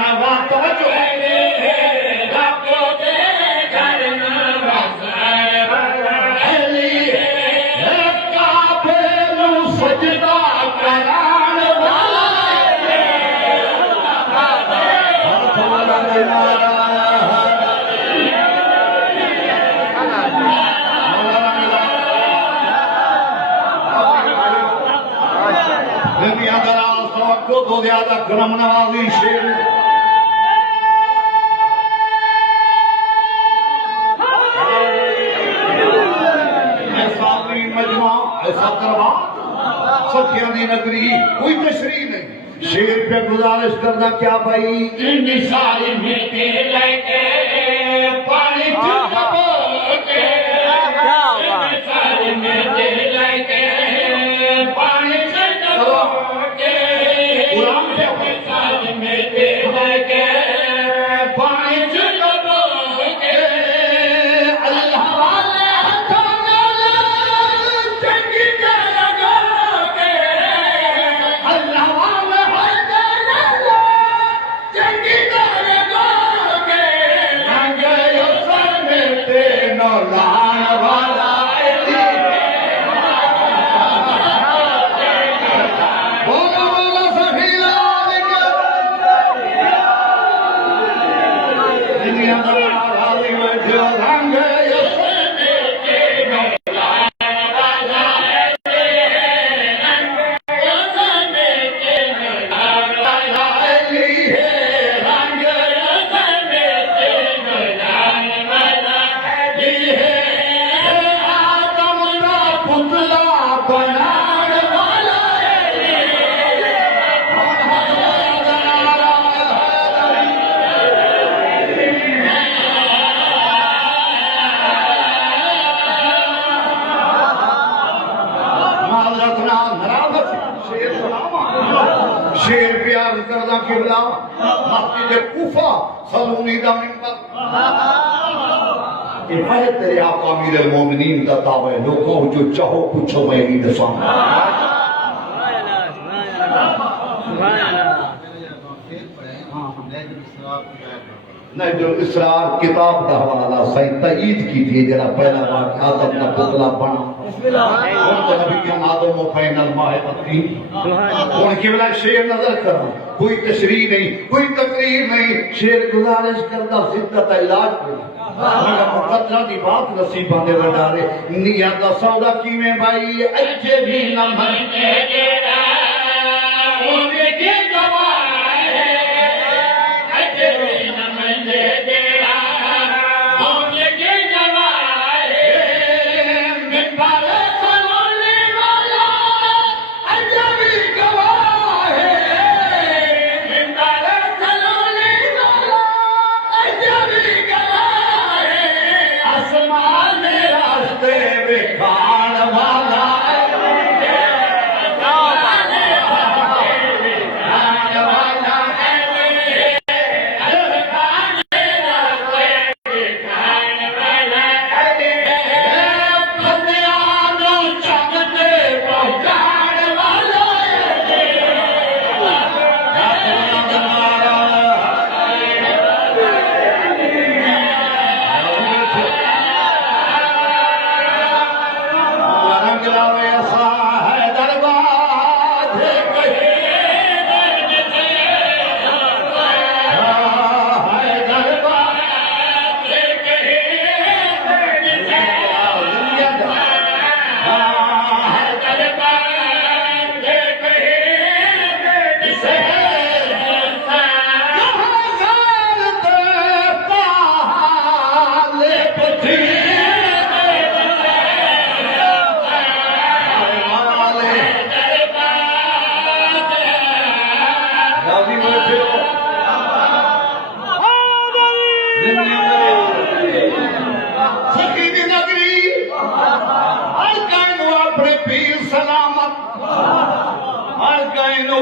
दुनिया दराज तवक्को तो ज्यादा करम नवाजी शेर ऐसा मजमा ऐसा करवा सखिया दी नगरी कोई तशरीह नहीं शेर पे गुजारिश करना क्या भाई निसार में लेके पानी चुकाओगे निसार में लेके पानी चुकाओगे निसार में लेके पानी चुकाओगे अल्लाह वाले चंगी लगाओगे अल्लाह वाले चंगी लगाओगे रंग सर में तेनो लान वाला बोलो बोलो सभी लाल दुनिया का हाली में जो रंग सर में तेनो लान वाला रंग सर में तेनो लान वाला रंग सर में तेनो लान वाला आदम का पुतला बनाने वाला शेर सलामा शेर प्यार करदा किबला मस्जिद कूफा सलूनी दा मिंबर ये पहले तेरे आका अमीर मोमिनीन का दावा है लोगों जो चाहो पूछो मैं नहीं दसा नहीं जो इसरार किताब का हवाला सही तईद की थी जरा पहला वाक़या आदम का पुतला बना उनको नबी के आदम पैनल माहे पत्नी उनकी बला शेर नजर करो कोई तशरीह नहीं कोई तकरीर नहीं शेर गुजारिश करता सिद्दत इलाज पे मगर मुकद्दर दी बात नसीबा दे वडारे निया दा सौदा कीवें भाई अजे भी न मन के देना उनके गवाह है अजे भी न मन के देना उनके गवाह है मिठाई सलोने वाला अजे भी गवाह है मिठाई सलोने वाला अजे भी गवाह है आसमान रास्ते बिखार वाला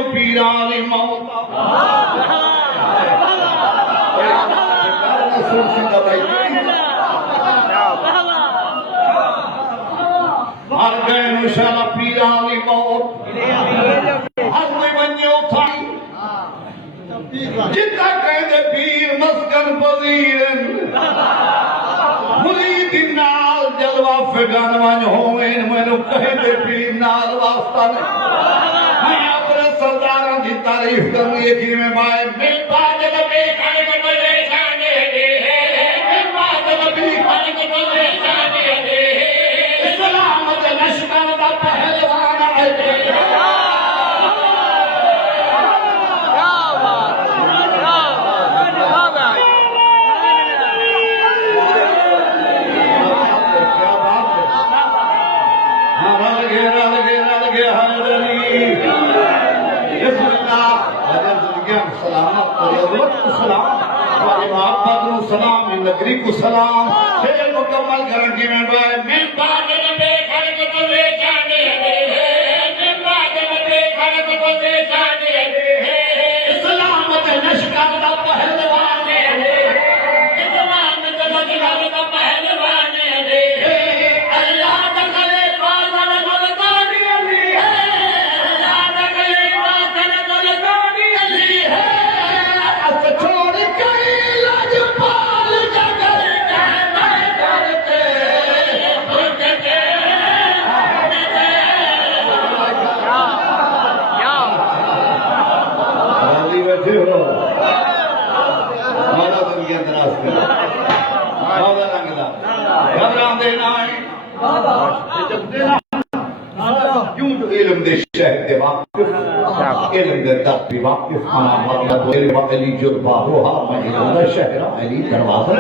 पीरानी मौत हर गए नुशाला पीरानी मौत हर कोई बन्यो था जितना कहते पीर मस्कन पजीरन मुरीद नाल जलवा फिगान वन होवे मैनू कहते पीर नाल वास्ता नहीं अपने सरदारों की तारीफ करनी है कि मैं भाई मिल बात कभी खाने को बोले जाने दे मिल बात कभी खाने को बोले जाने दे इस्लाम के लश्कर का पहलवान है अजर दुनिया सलामत परियत को सलाम वाले मोहब्बत को सलाम नगरी को सलाम शेर मुकम्मल गारंटी में मैं बादल में खड़क तो ले जाने दे मैं बादल में खड़क तो ले जाने दे इस्लाम के लश्कर का पहलवान दे इस्लाम के लश्कर का पहलवान दे अल्लाह का खलीफा ज़रग़ानी अली है अल्लाह का खलीफा ज़रग़ानी अली है अस छोड़ के लजपाल जगल के मैं करते राजी बैठे हो माना दुनिया दराज कर मादा रंगदा घबरान देना यूं जो इल्म दे शहर दे वाकिफ इल्म दे दर भी वाकिफ खाना मतलब इल्म अली जुर्बा रोहा मदीना शहर अली दरवाजा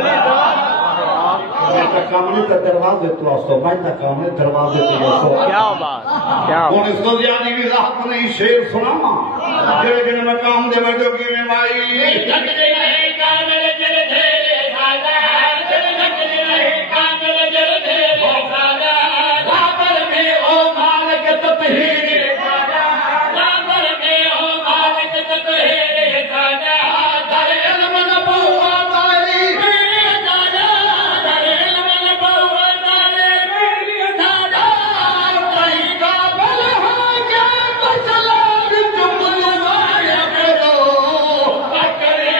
मैं तक कामने का दरवाजे तो आस्तो मैं तक कामने दरवाजे तो आस्तो क्या बात क्या कौन इसको ज्यादा भी राहत नहीं शेर सुनामा जेड़े जेड़े मकाम दे मैं जो की में माई जग दे रहे कामल जल धेरे खादा जग दे रहे कामल जल धेरे खादा लाबर में ओ मालिक ततहीर खादा लाबर में ओ मालिक ततहीर खादा दर इल्म नबूवत वाली मेरी दादा दर इल्म नबूवत वाली मेरी दादा कई काबल हो गया मसला जुमलवाया करो करे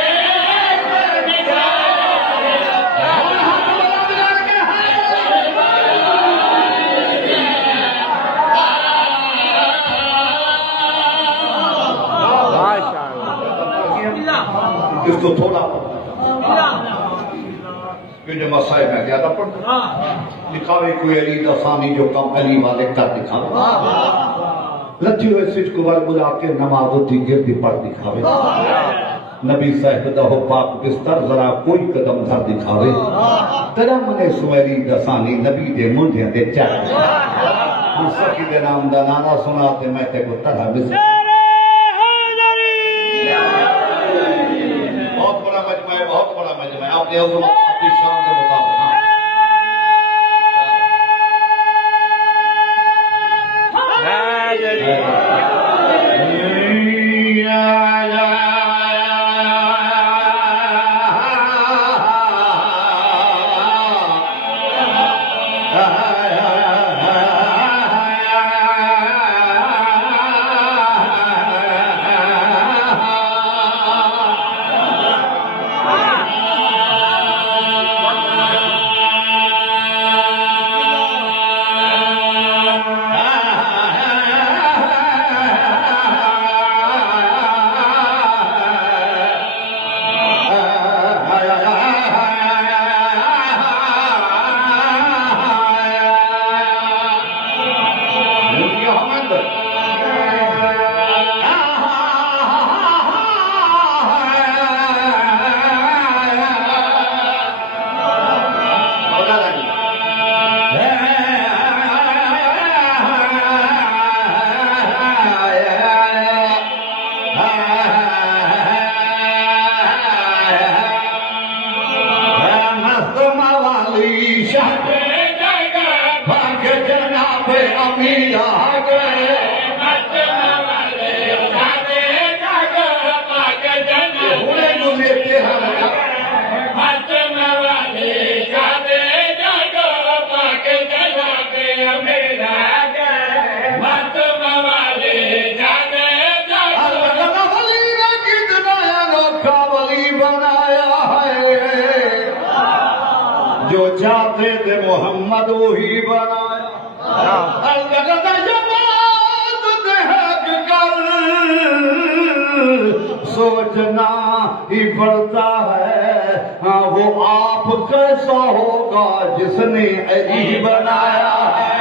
माशाअल्लाह इसको थोड़ा ये जो मसाइल में ज्यादा पढ़ता दिखावे कोई अली दसानी जो कम अली वाले कर दिखावे लच्ची हुए सिच को वाल बुला के नमाज होती गिरदी पढ़ दिखावे नबी साहब दा हो पाक बिस्तर जरा कोई कदम धर दिखावे तेरा मने सुमेरी दसानी नबी दे मुंडियां दे चाह हम सखी दे नाम दा नाना सुना ते मैं ते को तरह बिस बहुत बड़ा मजमा है अपने अपनी शान के मुताबिक जो चाहते थे मोहम्मद वही बनाया सोचना ही पड़ता है हाँ वो आप कैसा होगा जिसने अली बनाया है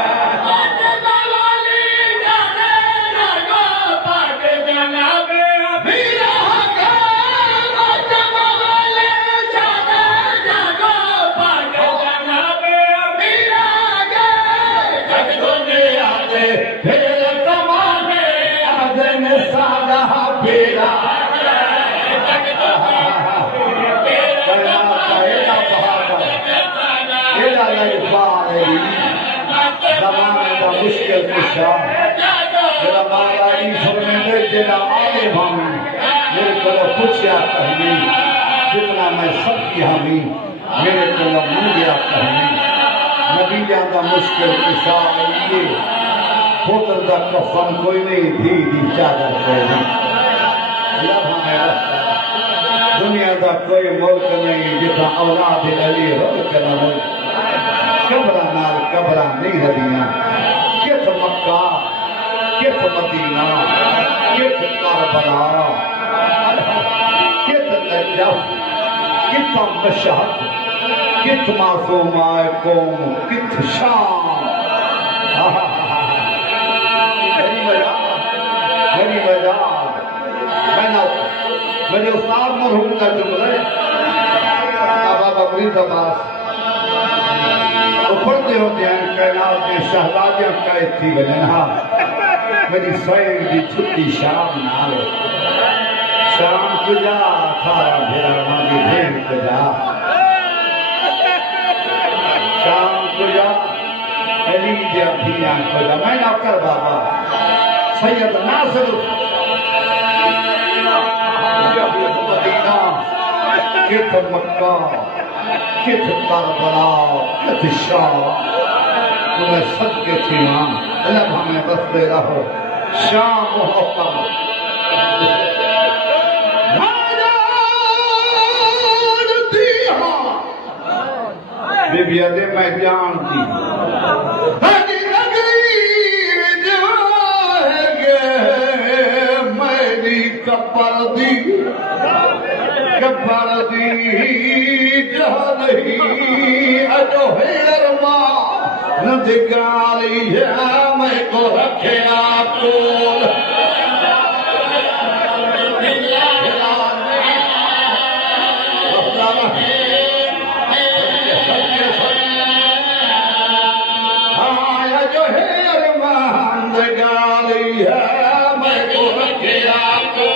Pera शाह मेरा महारानी फरमाते तेरा आगे भामी मेरे को पूछया कहनी जितना मैं सबकी हामी मेरे को मन गया कहनी नबी ज्यादा मुश्किल किसा ये पुत्र का कफन कोई नहीं धी दी चादर कोई नहीं दुनिया का कोई मुल्क नहीं जितना औलाद अली रोल कर कबरा नाल कबरा नहीं हदियां कित मक्का कित मदीना कित करबला कित नजफ कित मशहद कित मासूमाए कौम कित शाम मेरी मजा मेरे उस्ताद मरहूम का जुमला है बाबा मुरीद अब्बास पढ़ते होते हैं कैनात के शहजादियां कैद थी गलनहा मेरी सैन की छुट्टी शाम नाले शाम तुझा खारा भेरा मांगी भेड़ तुझा शाम तुझा अली दिया धिया तुझा मैं नौकर बाबा सैयद नासिर मदीना कित मक्का कित करबला कित शाह तुम्हें सदके थी मां अल्लाह हमें बसते रहो शाह मोहब्बत बीबिया दे मैं जानती मेरी कपर दी जहाँ नहीं अजो हेरमा नदिगारी है मैं को रखे आपको जो हेरमा नदिगारी है मैं को रखे आपको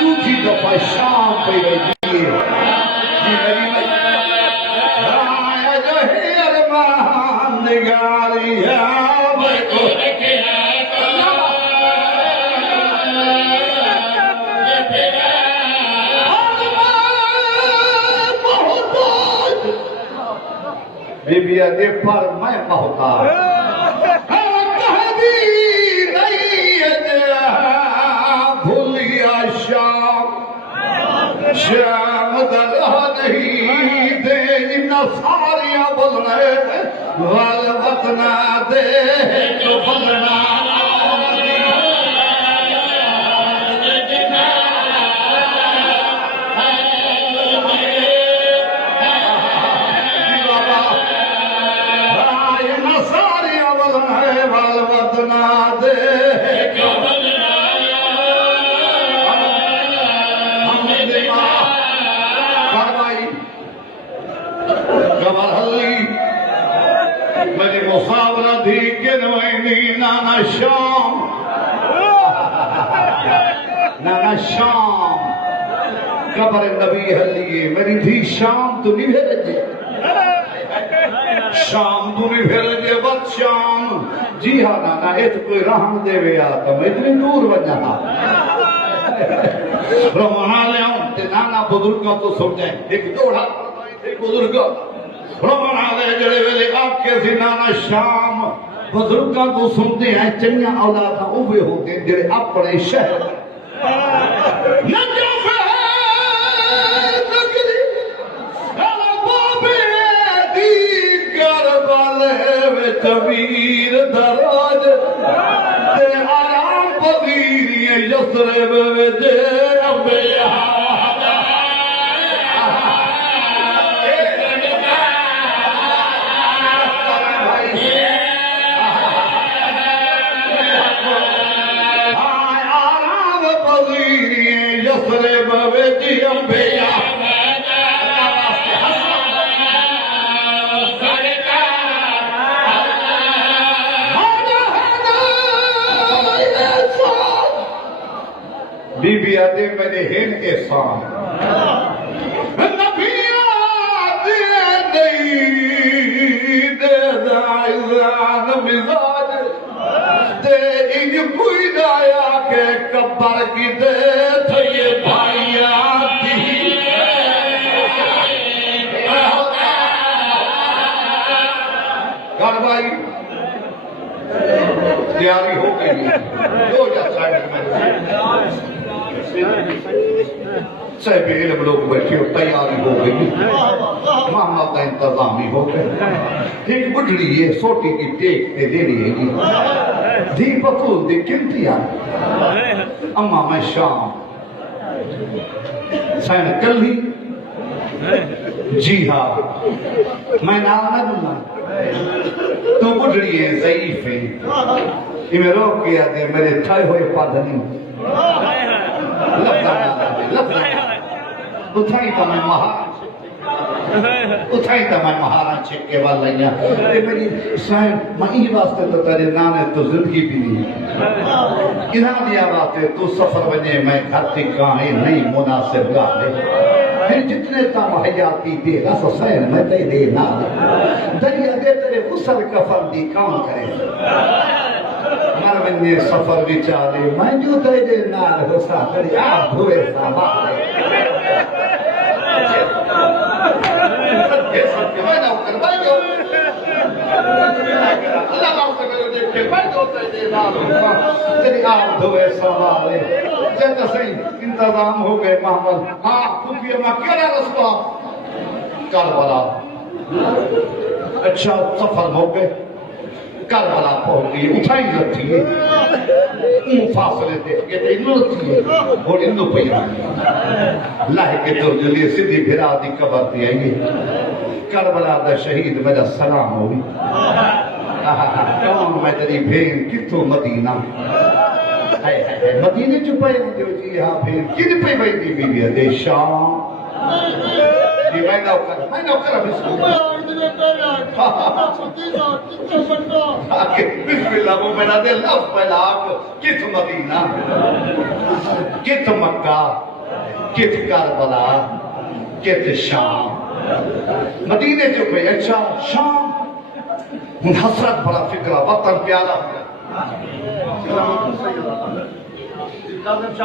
दूसरी दफा शाम पे गई जो है अरमान निगारी है बीबिया दे पर मैं मोहताज श्याम दरह नहीं दे इन सारिया बोलने वाल वतना दे जो बोलना सारिया बोलने वाल वतना दे मेरी मुसावरा थी कि नाना शाम कबर नबी हलिए मेरी थी शाम तू नहीं भेजे शाम तू नहीं भेजे बद शाम जी हाँ नाना इत कोई रहन देवे आता मैं इतनी दूर बजा रमना ले नाना बुजुर्गों तो समझे एक दौड़ा एक बुजुर्ग रमना ले जड़े वेले आपके सी नाना शाम बुजुर्गों को सुनते हैं चंगा औलाद उबे होते जड़े अपने शहर कबीर दराज आराम पगीर यसरे जे अम्बिया आराम पगीर यसरे जे अम्बिया बीबिया दे मेरे हेन एहसान नबियात नहीं दे दाइजान मिजाज दे इन कोई दाया के कब्र की दे थे भाइया कर भाई तैयारी हो गई हो जा साइड में सब इल्म लोग बैठे हो तैयारी हो गई मामला का इंतजाम ही हो गया एक बुढ़ड़ी है सोटी की टेक पे दे रही है धी बतूल दी गिनती आ अम्मा मैं शाम सैन कली जी हाँ मैं नाम न दूंगा तू बुढ़ड़ी है ज़ईफ है इमें रोक किया दे मेरे थाए हुए पद नहीं उठाई तो मैं महाराज छिक्के वाला ही ये मेरी साइड मही वास्ते तो तेरे नाने तो जिंदगी भी नहीं इन्हां दिया बातें तू सफर बने मैं खाती कहां नहीं मुनासिब गाने फिर जितने काम हयाती दे रस सैन मैं ते दे ना दरिया दे तेरे गुस्सा कफन दी काम करे मरवन ने सफर विचारे मैं जो तेरे नाल होसा तेरी आप धोए सामा ये सब मैं ना कर भाई अल्लाह बात करे देख के मैं जो तेरे नाल तेरी आप धोए सवाले जैसा सही इंतजाम हो गए मोहम्मद हाँ क्योंकि मैं क्या रसवा करबला अच्छा सफर हो गए करबला पहुंच गई उठाई रखी है फासले देख के इन रखी है और इन पैया लाहे के तो जलिए सीधी फिरा दी कबर दी आई करबला दा शहीद मेरा सलाम होगी कौन मैं तेरी भेन कितों मदीना मदीने चुपाए जो जी हाँ फिर किन पे बैठी बीबी दे शाम जी मैं नौकर अभी बिस्मिल्लाह वो मेरा दिल अब पहलाक कित मदीना कित मक्का कित करबला कित शाम मदीने चुपे अच्छा शाम हसरत बड़ा फिक्रा वतन प्यारा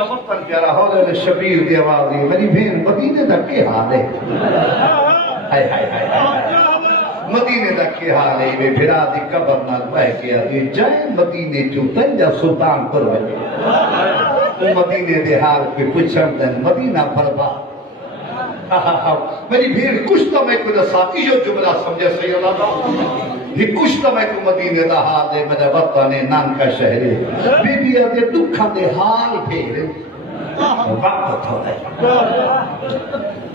वतन प्यारा हो शबीर की आवाज मेरी बहन मदीने का क्या हाल है हाय हाय हाय मदीने का क्या हाल है वे फिरा दी कबर नाल बह के आती जय मदीने चो तंजा सुल्तान पर वजे वो मदीने दे हाल पे पूछन तन मदीना बर्बाद मेरी भीड़ कुछ तो मैं को दसा इयो जुमला समझे सही अल्लाह ये कुछ तो मैं को मदीने दा हाल है मेरा वतन है नानका शहर है बीबी दे दुखा दे हाल फेर वक्त थोड़ा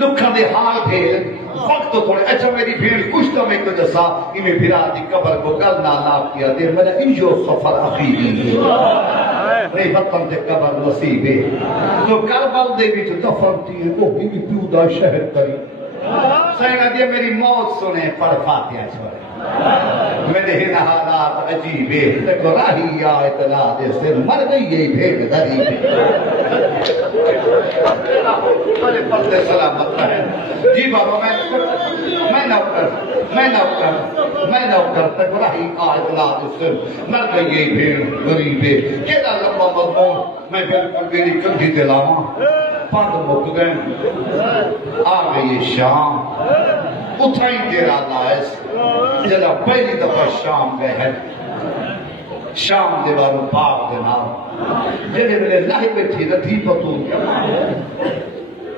दुखा दे हाल फेर वक्त थोड़े अच्छा मेरी भीड़ कुछ तो मैं को दसा इमे फिरा दी कबर को गल ना लाभ किया दे मेरा इयो सफर अखीरी है नहीं वतन ते कबर नसीब है तो करबल दे विच दफन थी वो बीबी प्यू दा शहर करी सैना दे मेरी मौत सुने पढ़ फातिहा छोड़े मेरे हिन हालात अजीब है देखो राही या इतला दे सिर मर गई ये भेड़ धरी मेरे पर्दे सलामत है जी बाबा मैं नौकर तक राही आ इतला दे सिर मर गई ये भेड़ गरीब है केड़ा लंबा मजमून मैं बिल्कुल मेरी कंधी दिलावा पग मुक गए आ गई शाम उठाई तेरा लायस जरा पहली दफा शाम गए हैं शाम दे बारू बाग दे नाल जेड़े वेले लाही बैठी रथी पतून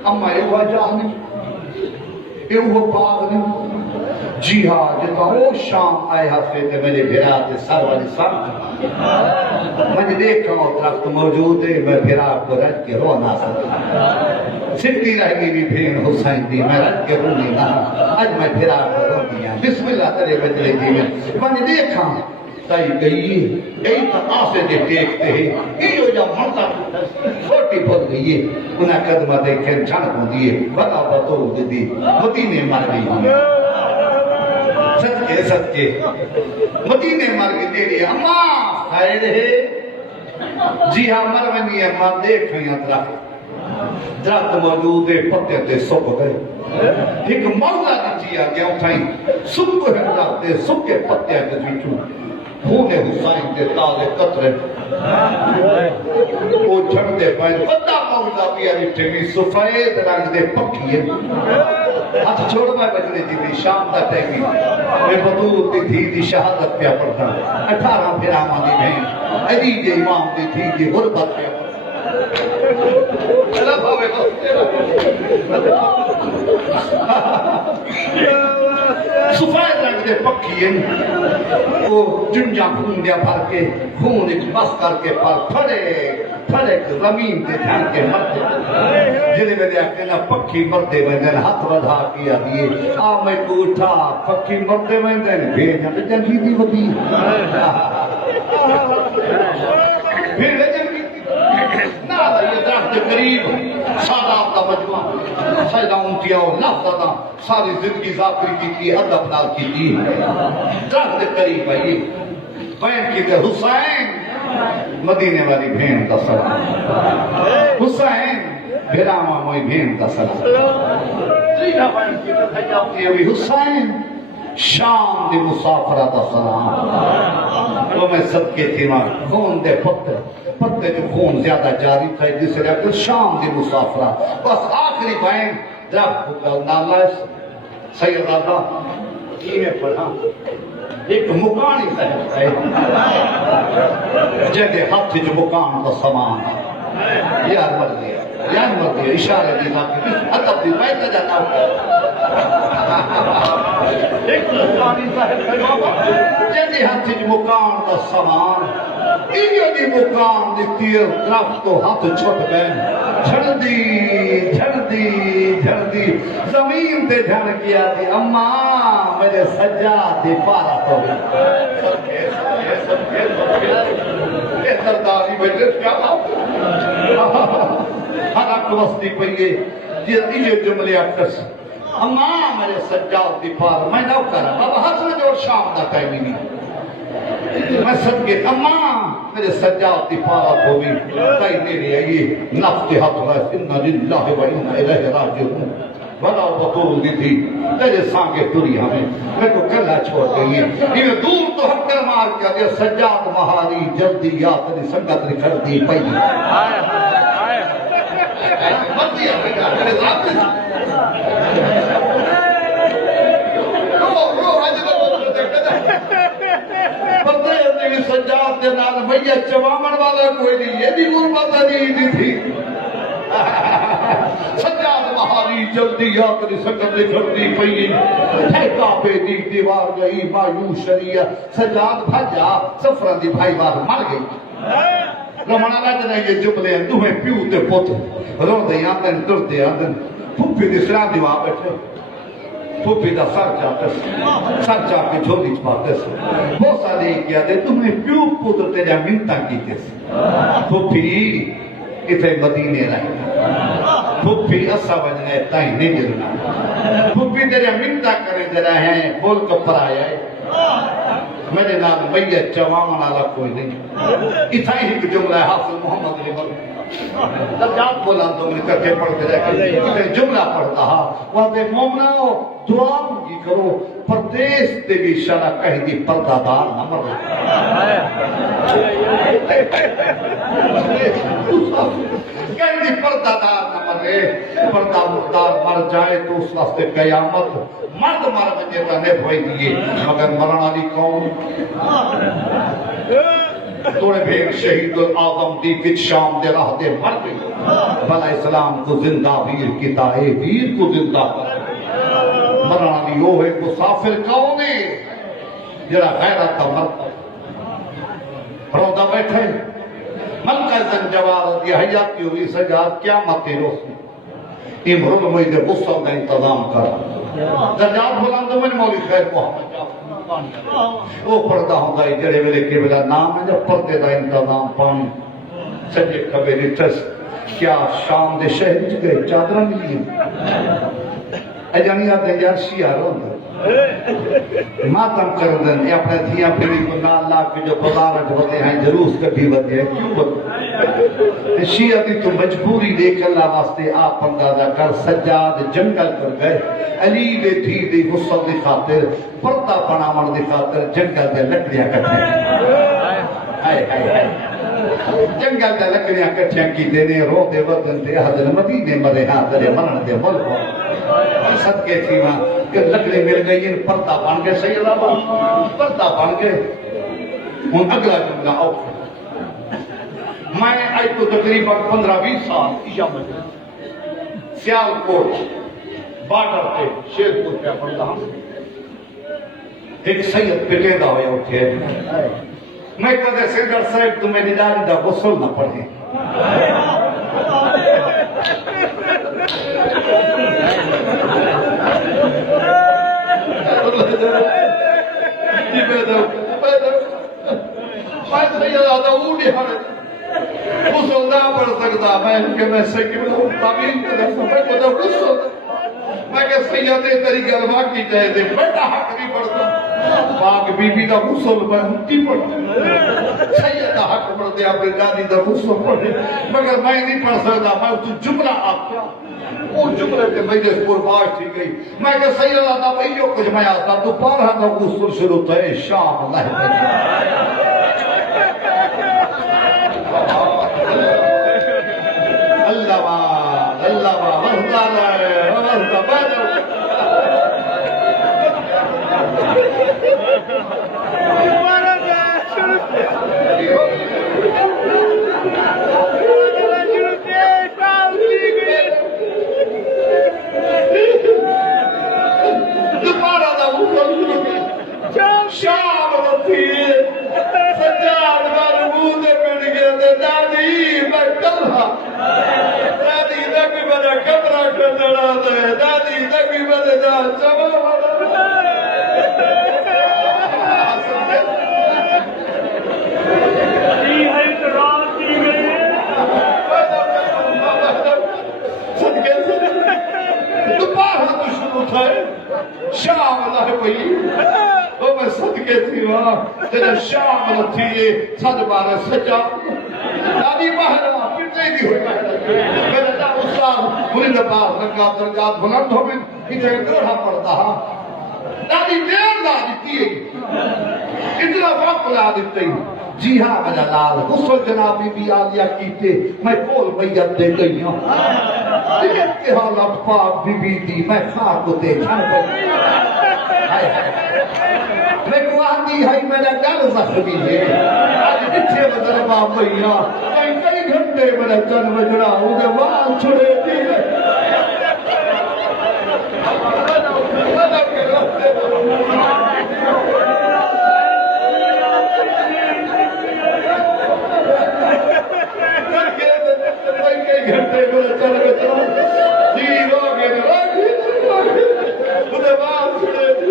अम्मा ये वजह ने ये वो बाग ने जी हाँ जितना वो शाम आए हफ्ते ते मेरे भिरा ते सर वाली सब मैंने देखा वो दरख्त मौजूद है मैं भिरा को रख के रो ना सकता सिद्धि रह गई भी भेड़ हुसैन दी मैं रख के रोनी ना आज मैं भिरा को रो दिया बिस्मिल्लाह तेरे बदले जी में मैंने देखा सही गई यही तो आसे दे देखते हैं ये जो मरता छोटी बोल गई है उन्हें कदम देखे झड़ होती है बता बतो दी मदीने मर गई सत्य मदीने मर गई तेरी अम्मा खैर है जी हाँ मर बनी अम्मा देख रही रख दरख्त मौजूद है पत्ते ते सुक गए एक मौला दी आ गया उठाई सुक दरख्त सुके पत्ते के बीचों खूने हुसैन के ताजे कतरे वो झड़ते पे बड़ा मौला भी अभी भी सफेद रंग दे पक्की है हाथ छोड़ मैं बजने दी शाम का टाइम मैं बतूर दी थी दी शहादत पे पढ़ना 18 फिर आमादी बहन अली जे इमाम दी थी जी गुरबत पे अल्लाह भावे सफेद रंग दे पक्की है वो जुंजा खून दिया भर के खून एक बस करके पर फड़े जमीन पे ध्यान के मरते जिले में देखते ना पक्की मरते मैंने हाथ बढ़ा किया दिए आ मैं को उठा पक्की मरते मैंने भेज जंगी दी वती फिर जंगी ना ये दरख्त करीब सारा आपका मजमा सजदा उनकिया लफ्ज़ सारी जिंदगी जाफरी की अदब नाल की दरख्त करीब है ये बहन की हुसैन मदीने वाली भेड़ का सलाम हुसैन बेरामा मोई भेड़ का सलाम हुसैन शाम दे मुसाफरा का सलाम वो मैं सबके थी मां खून दे पत्ते जो खून ज्यादा जारी था जिसे लेकर शाम दे मुसाफरा बस आखिरी बहन दरख्त नाला सैयदा में पढ़ा एक मुकानी है जगह हाथ जो मुकान का समान यार मर गया इशारे दी बाकी अदब दी मैं तो जाता हूं एक मुकानी जगह हाथ जो मुकान का समान इन्हीं दी मुकान दी तीर दरख्त तो हाथ छुट गए झड़दी जमीन पे झड़ गया दी अम्मा मेरे सज्जाद पारा तो सरदारी बैठे क्या हरक वस्ती पे ये जुमले अक्स अम्मा मेरे सज्जाद पारा मैं ना करा बाबा हसन जोड़ शाम का टाइम ही नहीं मैं सबके अम्मा मेरे सज्जाद पारा तो भी कई मेरे ये नफ्स के हाथ में इन्ना लिल्लाहि व इन्ना इलैहि राजिऊन बड़ा बतूल दी थी तेरे सांगे तुरी हमें मैं तो कल्ला छोड़ गई है इन्हें दूर तो हक्कर मार के दे सज्जाद महारी जल्दी या तेरी संगत कर दी पई मत दिया बेटा तेरे रात रो आज तो बोल पता है कि सज्जाद के नाल भैया चवामण वाला कोई नहीं ये भी गुरबत नहीं थी सज्जाद महारी जल्दी आकर संगत करती पई काबे दी दीवार गई मायूस शरिया सज्जाद भाजा सफरा दी भाई बार मर गई रमणा राज ने ये जुमले दुहे प्यू ते पुत रोंदे आंदन टुरदे आंदन फुफी दी सरा दी वहां बैठे फुफी दा सर चाके झोली च पाते बहुत सारे क्या दे तुमने प्यू पुत्र तेरा मिन्नता कीते फुफी इथे मदीने रहे फुफी असा वजने ताई नहीं गिरना फुफी तेरे मिन्नता करे जरा है बोल कपर आया है मेरे नाम भैया चवामण वाला कोई नहीं इथा ही एक जुमला है हाफिज मोहम्मद अली जात बोला तो मैं करके पढ़ते रहे जुमला पढ़ता हा वहां मोमनाओ दुआ की करो परदेश ते भी इशारा कह दी पर्दादार न मर कह दी पर्दादार न मरे पर्दादार मर जाए तो उस वास्ते कयामत मर्द मर वजे रहने भई दिए मगर मरण वाली कौन तोड़े भेग शहीद आदम दी किच शाम दे राह दे मर गई भला इस्लाम को जिंदा वीर की ताए वीर को जिंदा मरण वाली वो है मुसाफिर कौन है जरा गैरत का मर्द रोदा बैठे मलका जंजवार दिया हयाती हुई सजाद क्या मत रोशनी इमरुल मुझे गुस्सा का इंतजाम कर दरजात बुलंद में मौली खैर मोहम्मद वो पर्दा होता है जड़े वेले के वेला नाम है जब पर्दे का इंतजाम पानी सजे खबे रिटस क्या शाम दे शहर च गए चादर मिली जानी आते यार शियार होता मातम कर दें अपने थिया पीढ़ी को ना ला के जो बाजार होते हैं जलूस कभी बदे क्यों बदे शिया की तो मजबूरी देख अल्लाह वास्ते आप अंदाजा कर सज्जाद जंगल कर गए अली दे थी दी गुस्सा दी खातिर पर्दा बनावन दी खातिर जंगल दे लकड़ियां कट्ठे हाय हाय हाय जंगल दे लकड़ियां कट्ठियां कीते ने रो दे वतन दे हजर मदीने मरे हाथ दे मरण दे मुल्क सदके थी वहां कि लकड़ी मिल गई इन पर्दा बन गए सही अल्लाह पर्दा बन गए हूं अगला जुमला आओ मैं आज तो तकरीबन 15-20 साल सियालकोट बॉर्डर पे शेरपुर पे पढ़ता हूं एक सैयद पिटेदा होया उठे मैं कहते सिंगर साहब तुम्हें निदारी दा गुस्ल ना पढ़े पढ़ सकता मैं तेरी गलवा की चाहे थे बेटा हक नहीं पढ़ता पाक बीबी का गुस्ल मैं हुक्की पढ़ता सैयद का हक पढ़ते अपनी दादी का गुस्ल पढ़े मगर मैं नहीं पढ़ सकता मैं तू जुमला आख्या वो जुमले पे मेरे कुर्बाश थी गई मैं क्या सैयद आता भाई जो कुछ मैं आता तो 12 का गुस्ल शुरू थे शाम अल्लाह अल्लाह शाम थी सजाद बार मुंह दे मिल गए दादी मैं कल्ला दादी तक मेरा कमरा करना दे दादी तक मेरे जा चबल दोबारा तो शुरू था शाम अल्लाह पई वो मैं सदके थी वहां तेरा शाम थी सद बार सजा दादी बाहर पिटे दी हुई मेरा ना उस्ताद मुरीद पास रंगा दरगाह बुलंद हो में इधर दोड़ा पड़ता हा दादी देर ला दी इतना वक्त ला दी जी हाँ मेरा लाल गुस्ल जनाबी भी आलिया कीते मैं कोल मैयत दे गई हूं के हालत पाक बीबी दी मैं खाक दे छन मैं कुआती है मेरा गल जख्मी है आज पीछे बदलवा भैया मैं कई घंटे मेरा चन बजना उनके वाल छुड़े दी घंटे मेरा चन बजना जी हो गए उनके वाल छुड़े दी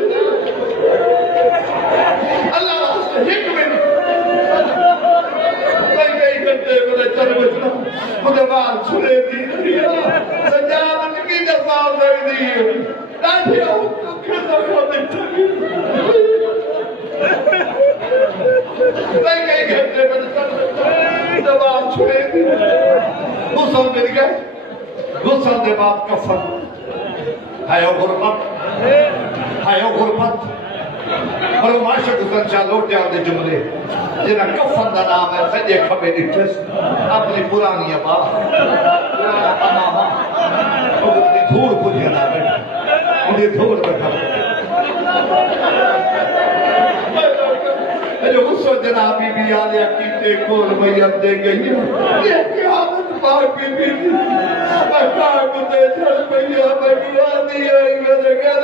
बाल छुड़े दी सजाद की जवाब दे दी कई घंटे बाल छुड़े दी गुस्ल मिल गए गुस्ल के बाद कफन है गुरबत और माशक हुसैन लोटिया के जुमले जिन्हें कफन का नाम है सजे खबे डिठस अपनी पुरानी बात धूल पुलिया ना बैठा उन्हें धूल बैठा जो गुस्सा जनाबी भी आलिया कीते कोल मैयत दे गई ये क्या पाक बीबी मैं काग दे चल भैया मैं गुआती आई मेरे घर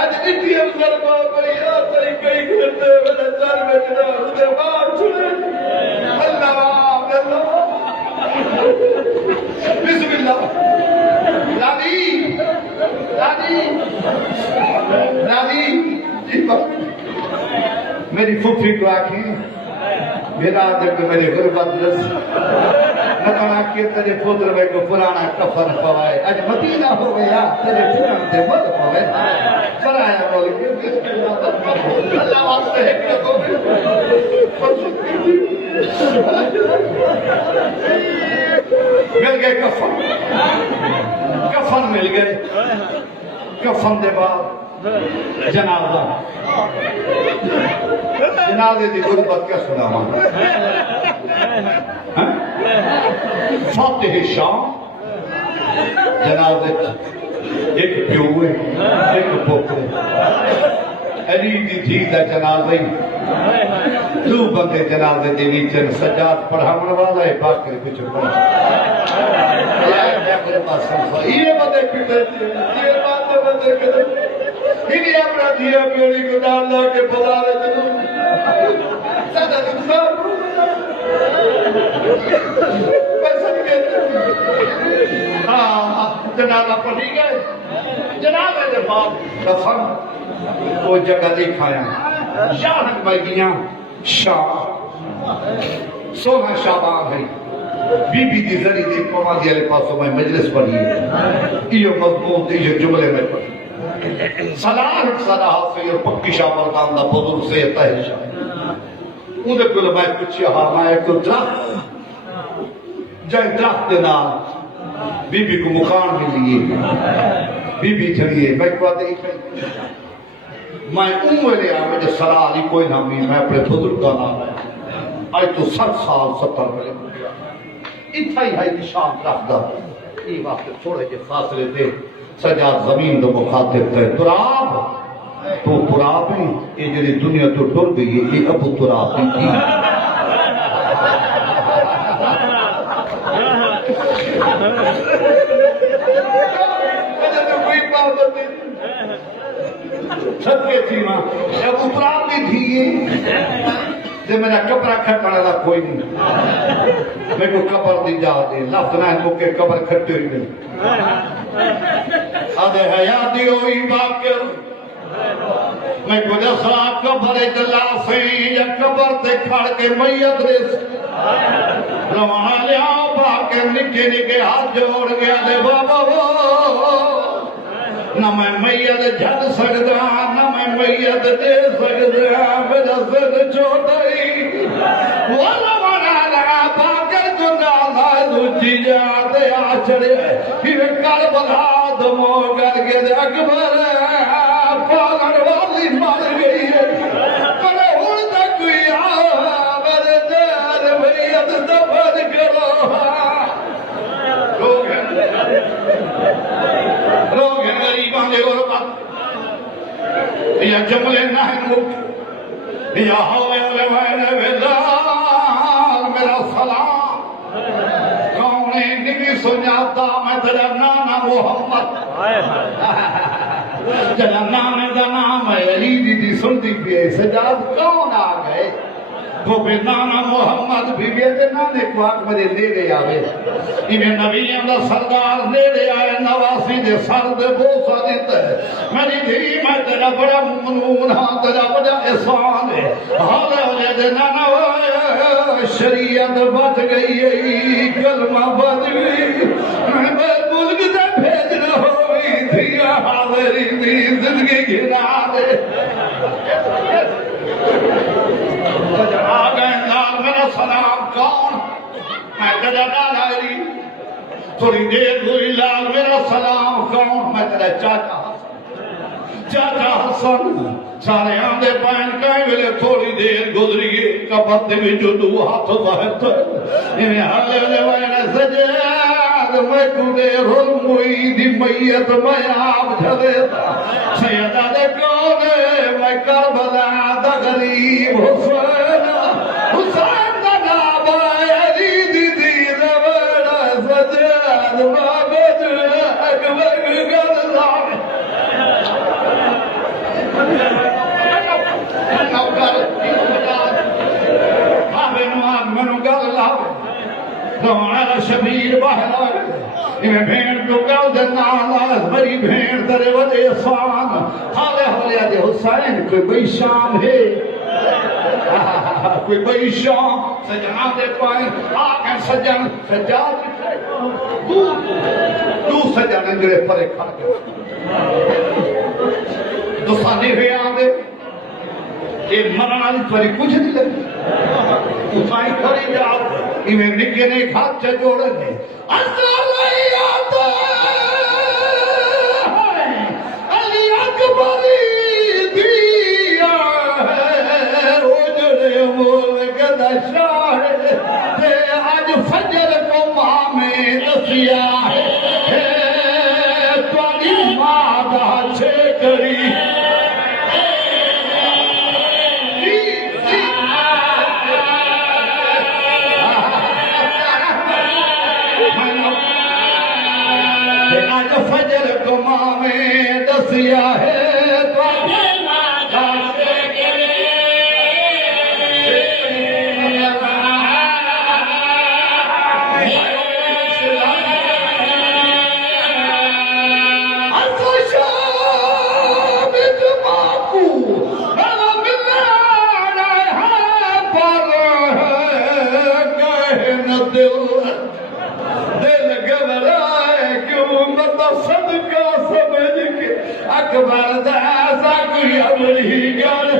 आज इतिहास करवा भैया तेरी कई घंटे मेरे चल बजना उसके बाद छुड़े अल्लाह अल्लाह बिस्मिल्लाह दादी दादी दादी मेरी फुफी को आंखें मेरा जब मेरे गुरबत नकला के तेरे पुत्र भाई को पुराना कफन पवाए आज मदीना हो गया तेरे ठिकान ते मल पवे कराया बोल के अल्लाह वास्ते है कि तो मिल गए कफन मिल गए कफन दे बाद जनाजे की गुरबत क्या सुनावा फातिह शाम जनाजे एक प्यो है एक पुत्र अली दी थी दा जनाजा दो बंदे जनाजे दे विच सजाद पढ़ावन वाला है बाकी कुछ पढ़ा ये बंदे पिटे ये बंदे इन्हें अपना दिया पेड़ी को डाल ला के बता रहे सदा हाँ जनाजा पढ़ी गए जनाजे के बाद दफन वो जगह दिखाया शाह बैगियां शाह 16 शाबान है बीबी दी जरी दे कोमादी वाले पासों में मजलिस पढ़ी है ये मजमून ये जुमले में पढ़ी सलाह से पक्की शाह मरदान दा बुजुर्ग से तहशा उदे कोल मैं पूछया हां मैं को दरख्त जय दरख्त के नाल बीबी को मुकान मिली बीबी चलिए मैं को आते मैं उम्र आ मुझे सलाह ली कोई ना मैं अपने बुजुर्ग का नाम है आज तो 60 साल 70 में इतना ही है निशान रखदा ये वास्ते थोड़े जे फासले थे सजाद जमीन तो मुखातिब थे तुराब तो तुराब है ये जरी दुनिया तो डर गई है ये अबू तुराब की थी सबके थी मां अबू तुराब की थी जे मेरा कपड़ा खटने का कोई नहीं मेरे को कबर दी जा दे लफ्ज ना मुके कबर खट्टी हुई नहीं आदे हयाती हुई बाकर मैं को दसा कबर जला से या कबर ते खड़ के मैयत रे रवाना लिया बाके निके निके हाथ जोड़ गया दे बाबा न मैं मैयत झड़ सकदा न मैं मैयत दे सकदा मेरा सिर छोटा ही वो रवाना लगा बाकर जो नाला दूजी जाते आ चढ़े ये करबला दमो करके अकबर पागल वाली मर गई है पर हुन तक यार दर मैयत दफन करो लोग गरीबां दे गुरबत या जमले ना मुख या होवे वेला मेरा सलाम कौन नहीं सुनाता मैं तेरा नाना मोहम्मद तेरा नाने का नाम है अली दीदी सुनती भी है सजाद कौन आ गए वो भी नाना मोहम्मद भी बेटे नाने को आंख मेरे नेड़े आवे इन्हें नबियों का सरदार नेड़े आए नवासी दे सर दे बोसा देता है मेरी धी मैं तेरा बड़ा ममनून हाँ तेरा बड़ा एहसान है हाले होले दे नाना शरीयत बच गई है कलमा बच गई मैं मुल्क से भेजना होगी थी हावेरी दी जिंदगी गिरा दे आ गए नाल मेरा सलाम कौन मैं तेरा डाली थोड़ी देर हुई लाल मेरा सलाम कौन मैं तेरा चाचा हसन सारे आंदे पैन कई वेले थोड़ी देर गुजरी कबर दे विच दो हाथ बाहर इन्हें हाले ले वाले सजाद मैं कुदे रोल मुई दी मैयत मैं आप झलेता सैयदा दे कोने मैं करबला दा गरीब हुसैन दा नाम अली दीदी रवड़ा सजाद बाबद अकबर गल्ला शबीर बहर इन्हें भेड़ को गल दे नाल मेरी भेड़ तेरे वजह सान हाले हाले हुसैन कोई बई शाम है कोई बई शाम सजना दे पाए आके सजन सजा तू सजन जड़े परे खड़ गए दोसाने हुए आंदे ये मरण वाली थोड़ी कुछ नहीं लगी तू साई खड़ी जा इवें निके ने हाथ च जोड़े ने अली अकबरी दिया है ओ जड़े मोल गदा शाह ते आज फजर को मां में दसिया है त्वाडी मां दा छे करी फजर को मां में दसिया है सदका समझ के अकबर दासा कोई अमली गल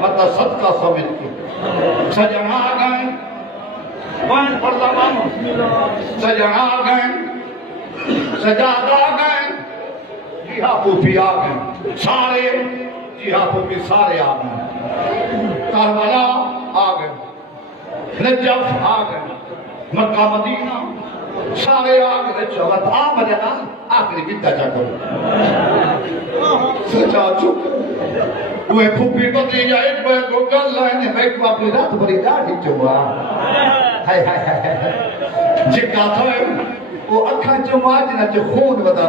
मतलब सदका समझ के सजना गए सजना गए सजादा गए जी हाँ पूफी आ गए सारे जी हाँ पूफी सारे आ गए करबला आ गए नजफ आ गए मक्का मदीना सारे आ गए चलो आ मजा आखिरी विद्या जा करो सजा चुप वे फूफी बदली जाए को गल लाइन है को अपनी रात भरी दाढ़ी चुमा हाय हाय हाय जिका तो वो अखा चुमा जना जो खून बता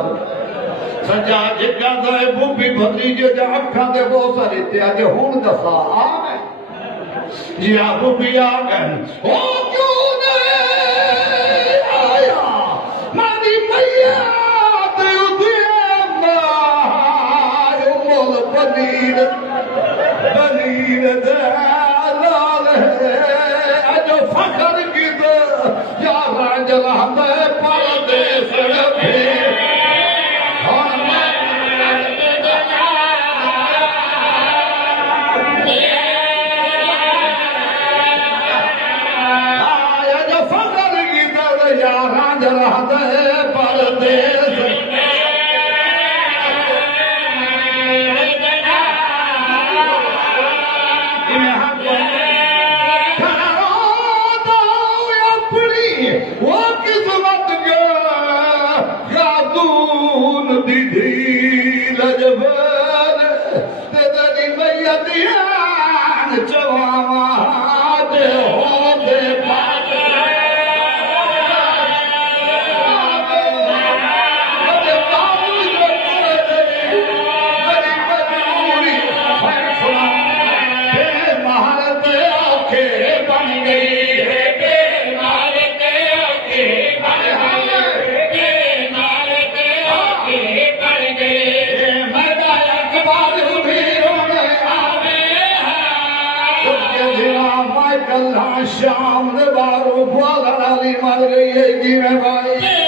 सजा जिका तो फूफी बदली जो जा अखा दे बहुत सारे ते आज खून दसा आ गए जी आप भी आ गए ओ क्यों नहीं आया मारी मैया मोल पनीर पनीर लाल है अजो फखर की दो यार जला में परदेस शाम बारो मर गई है जी में भाई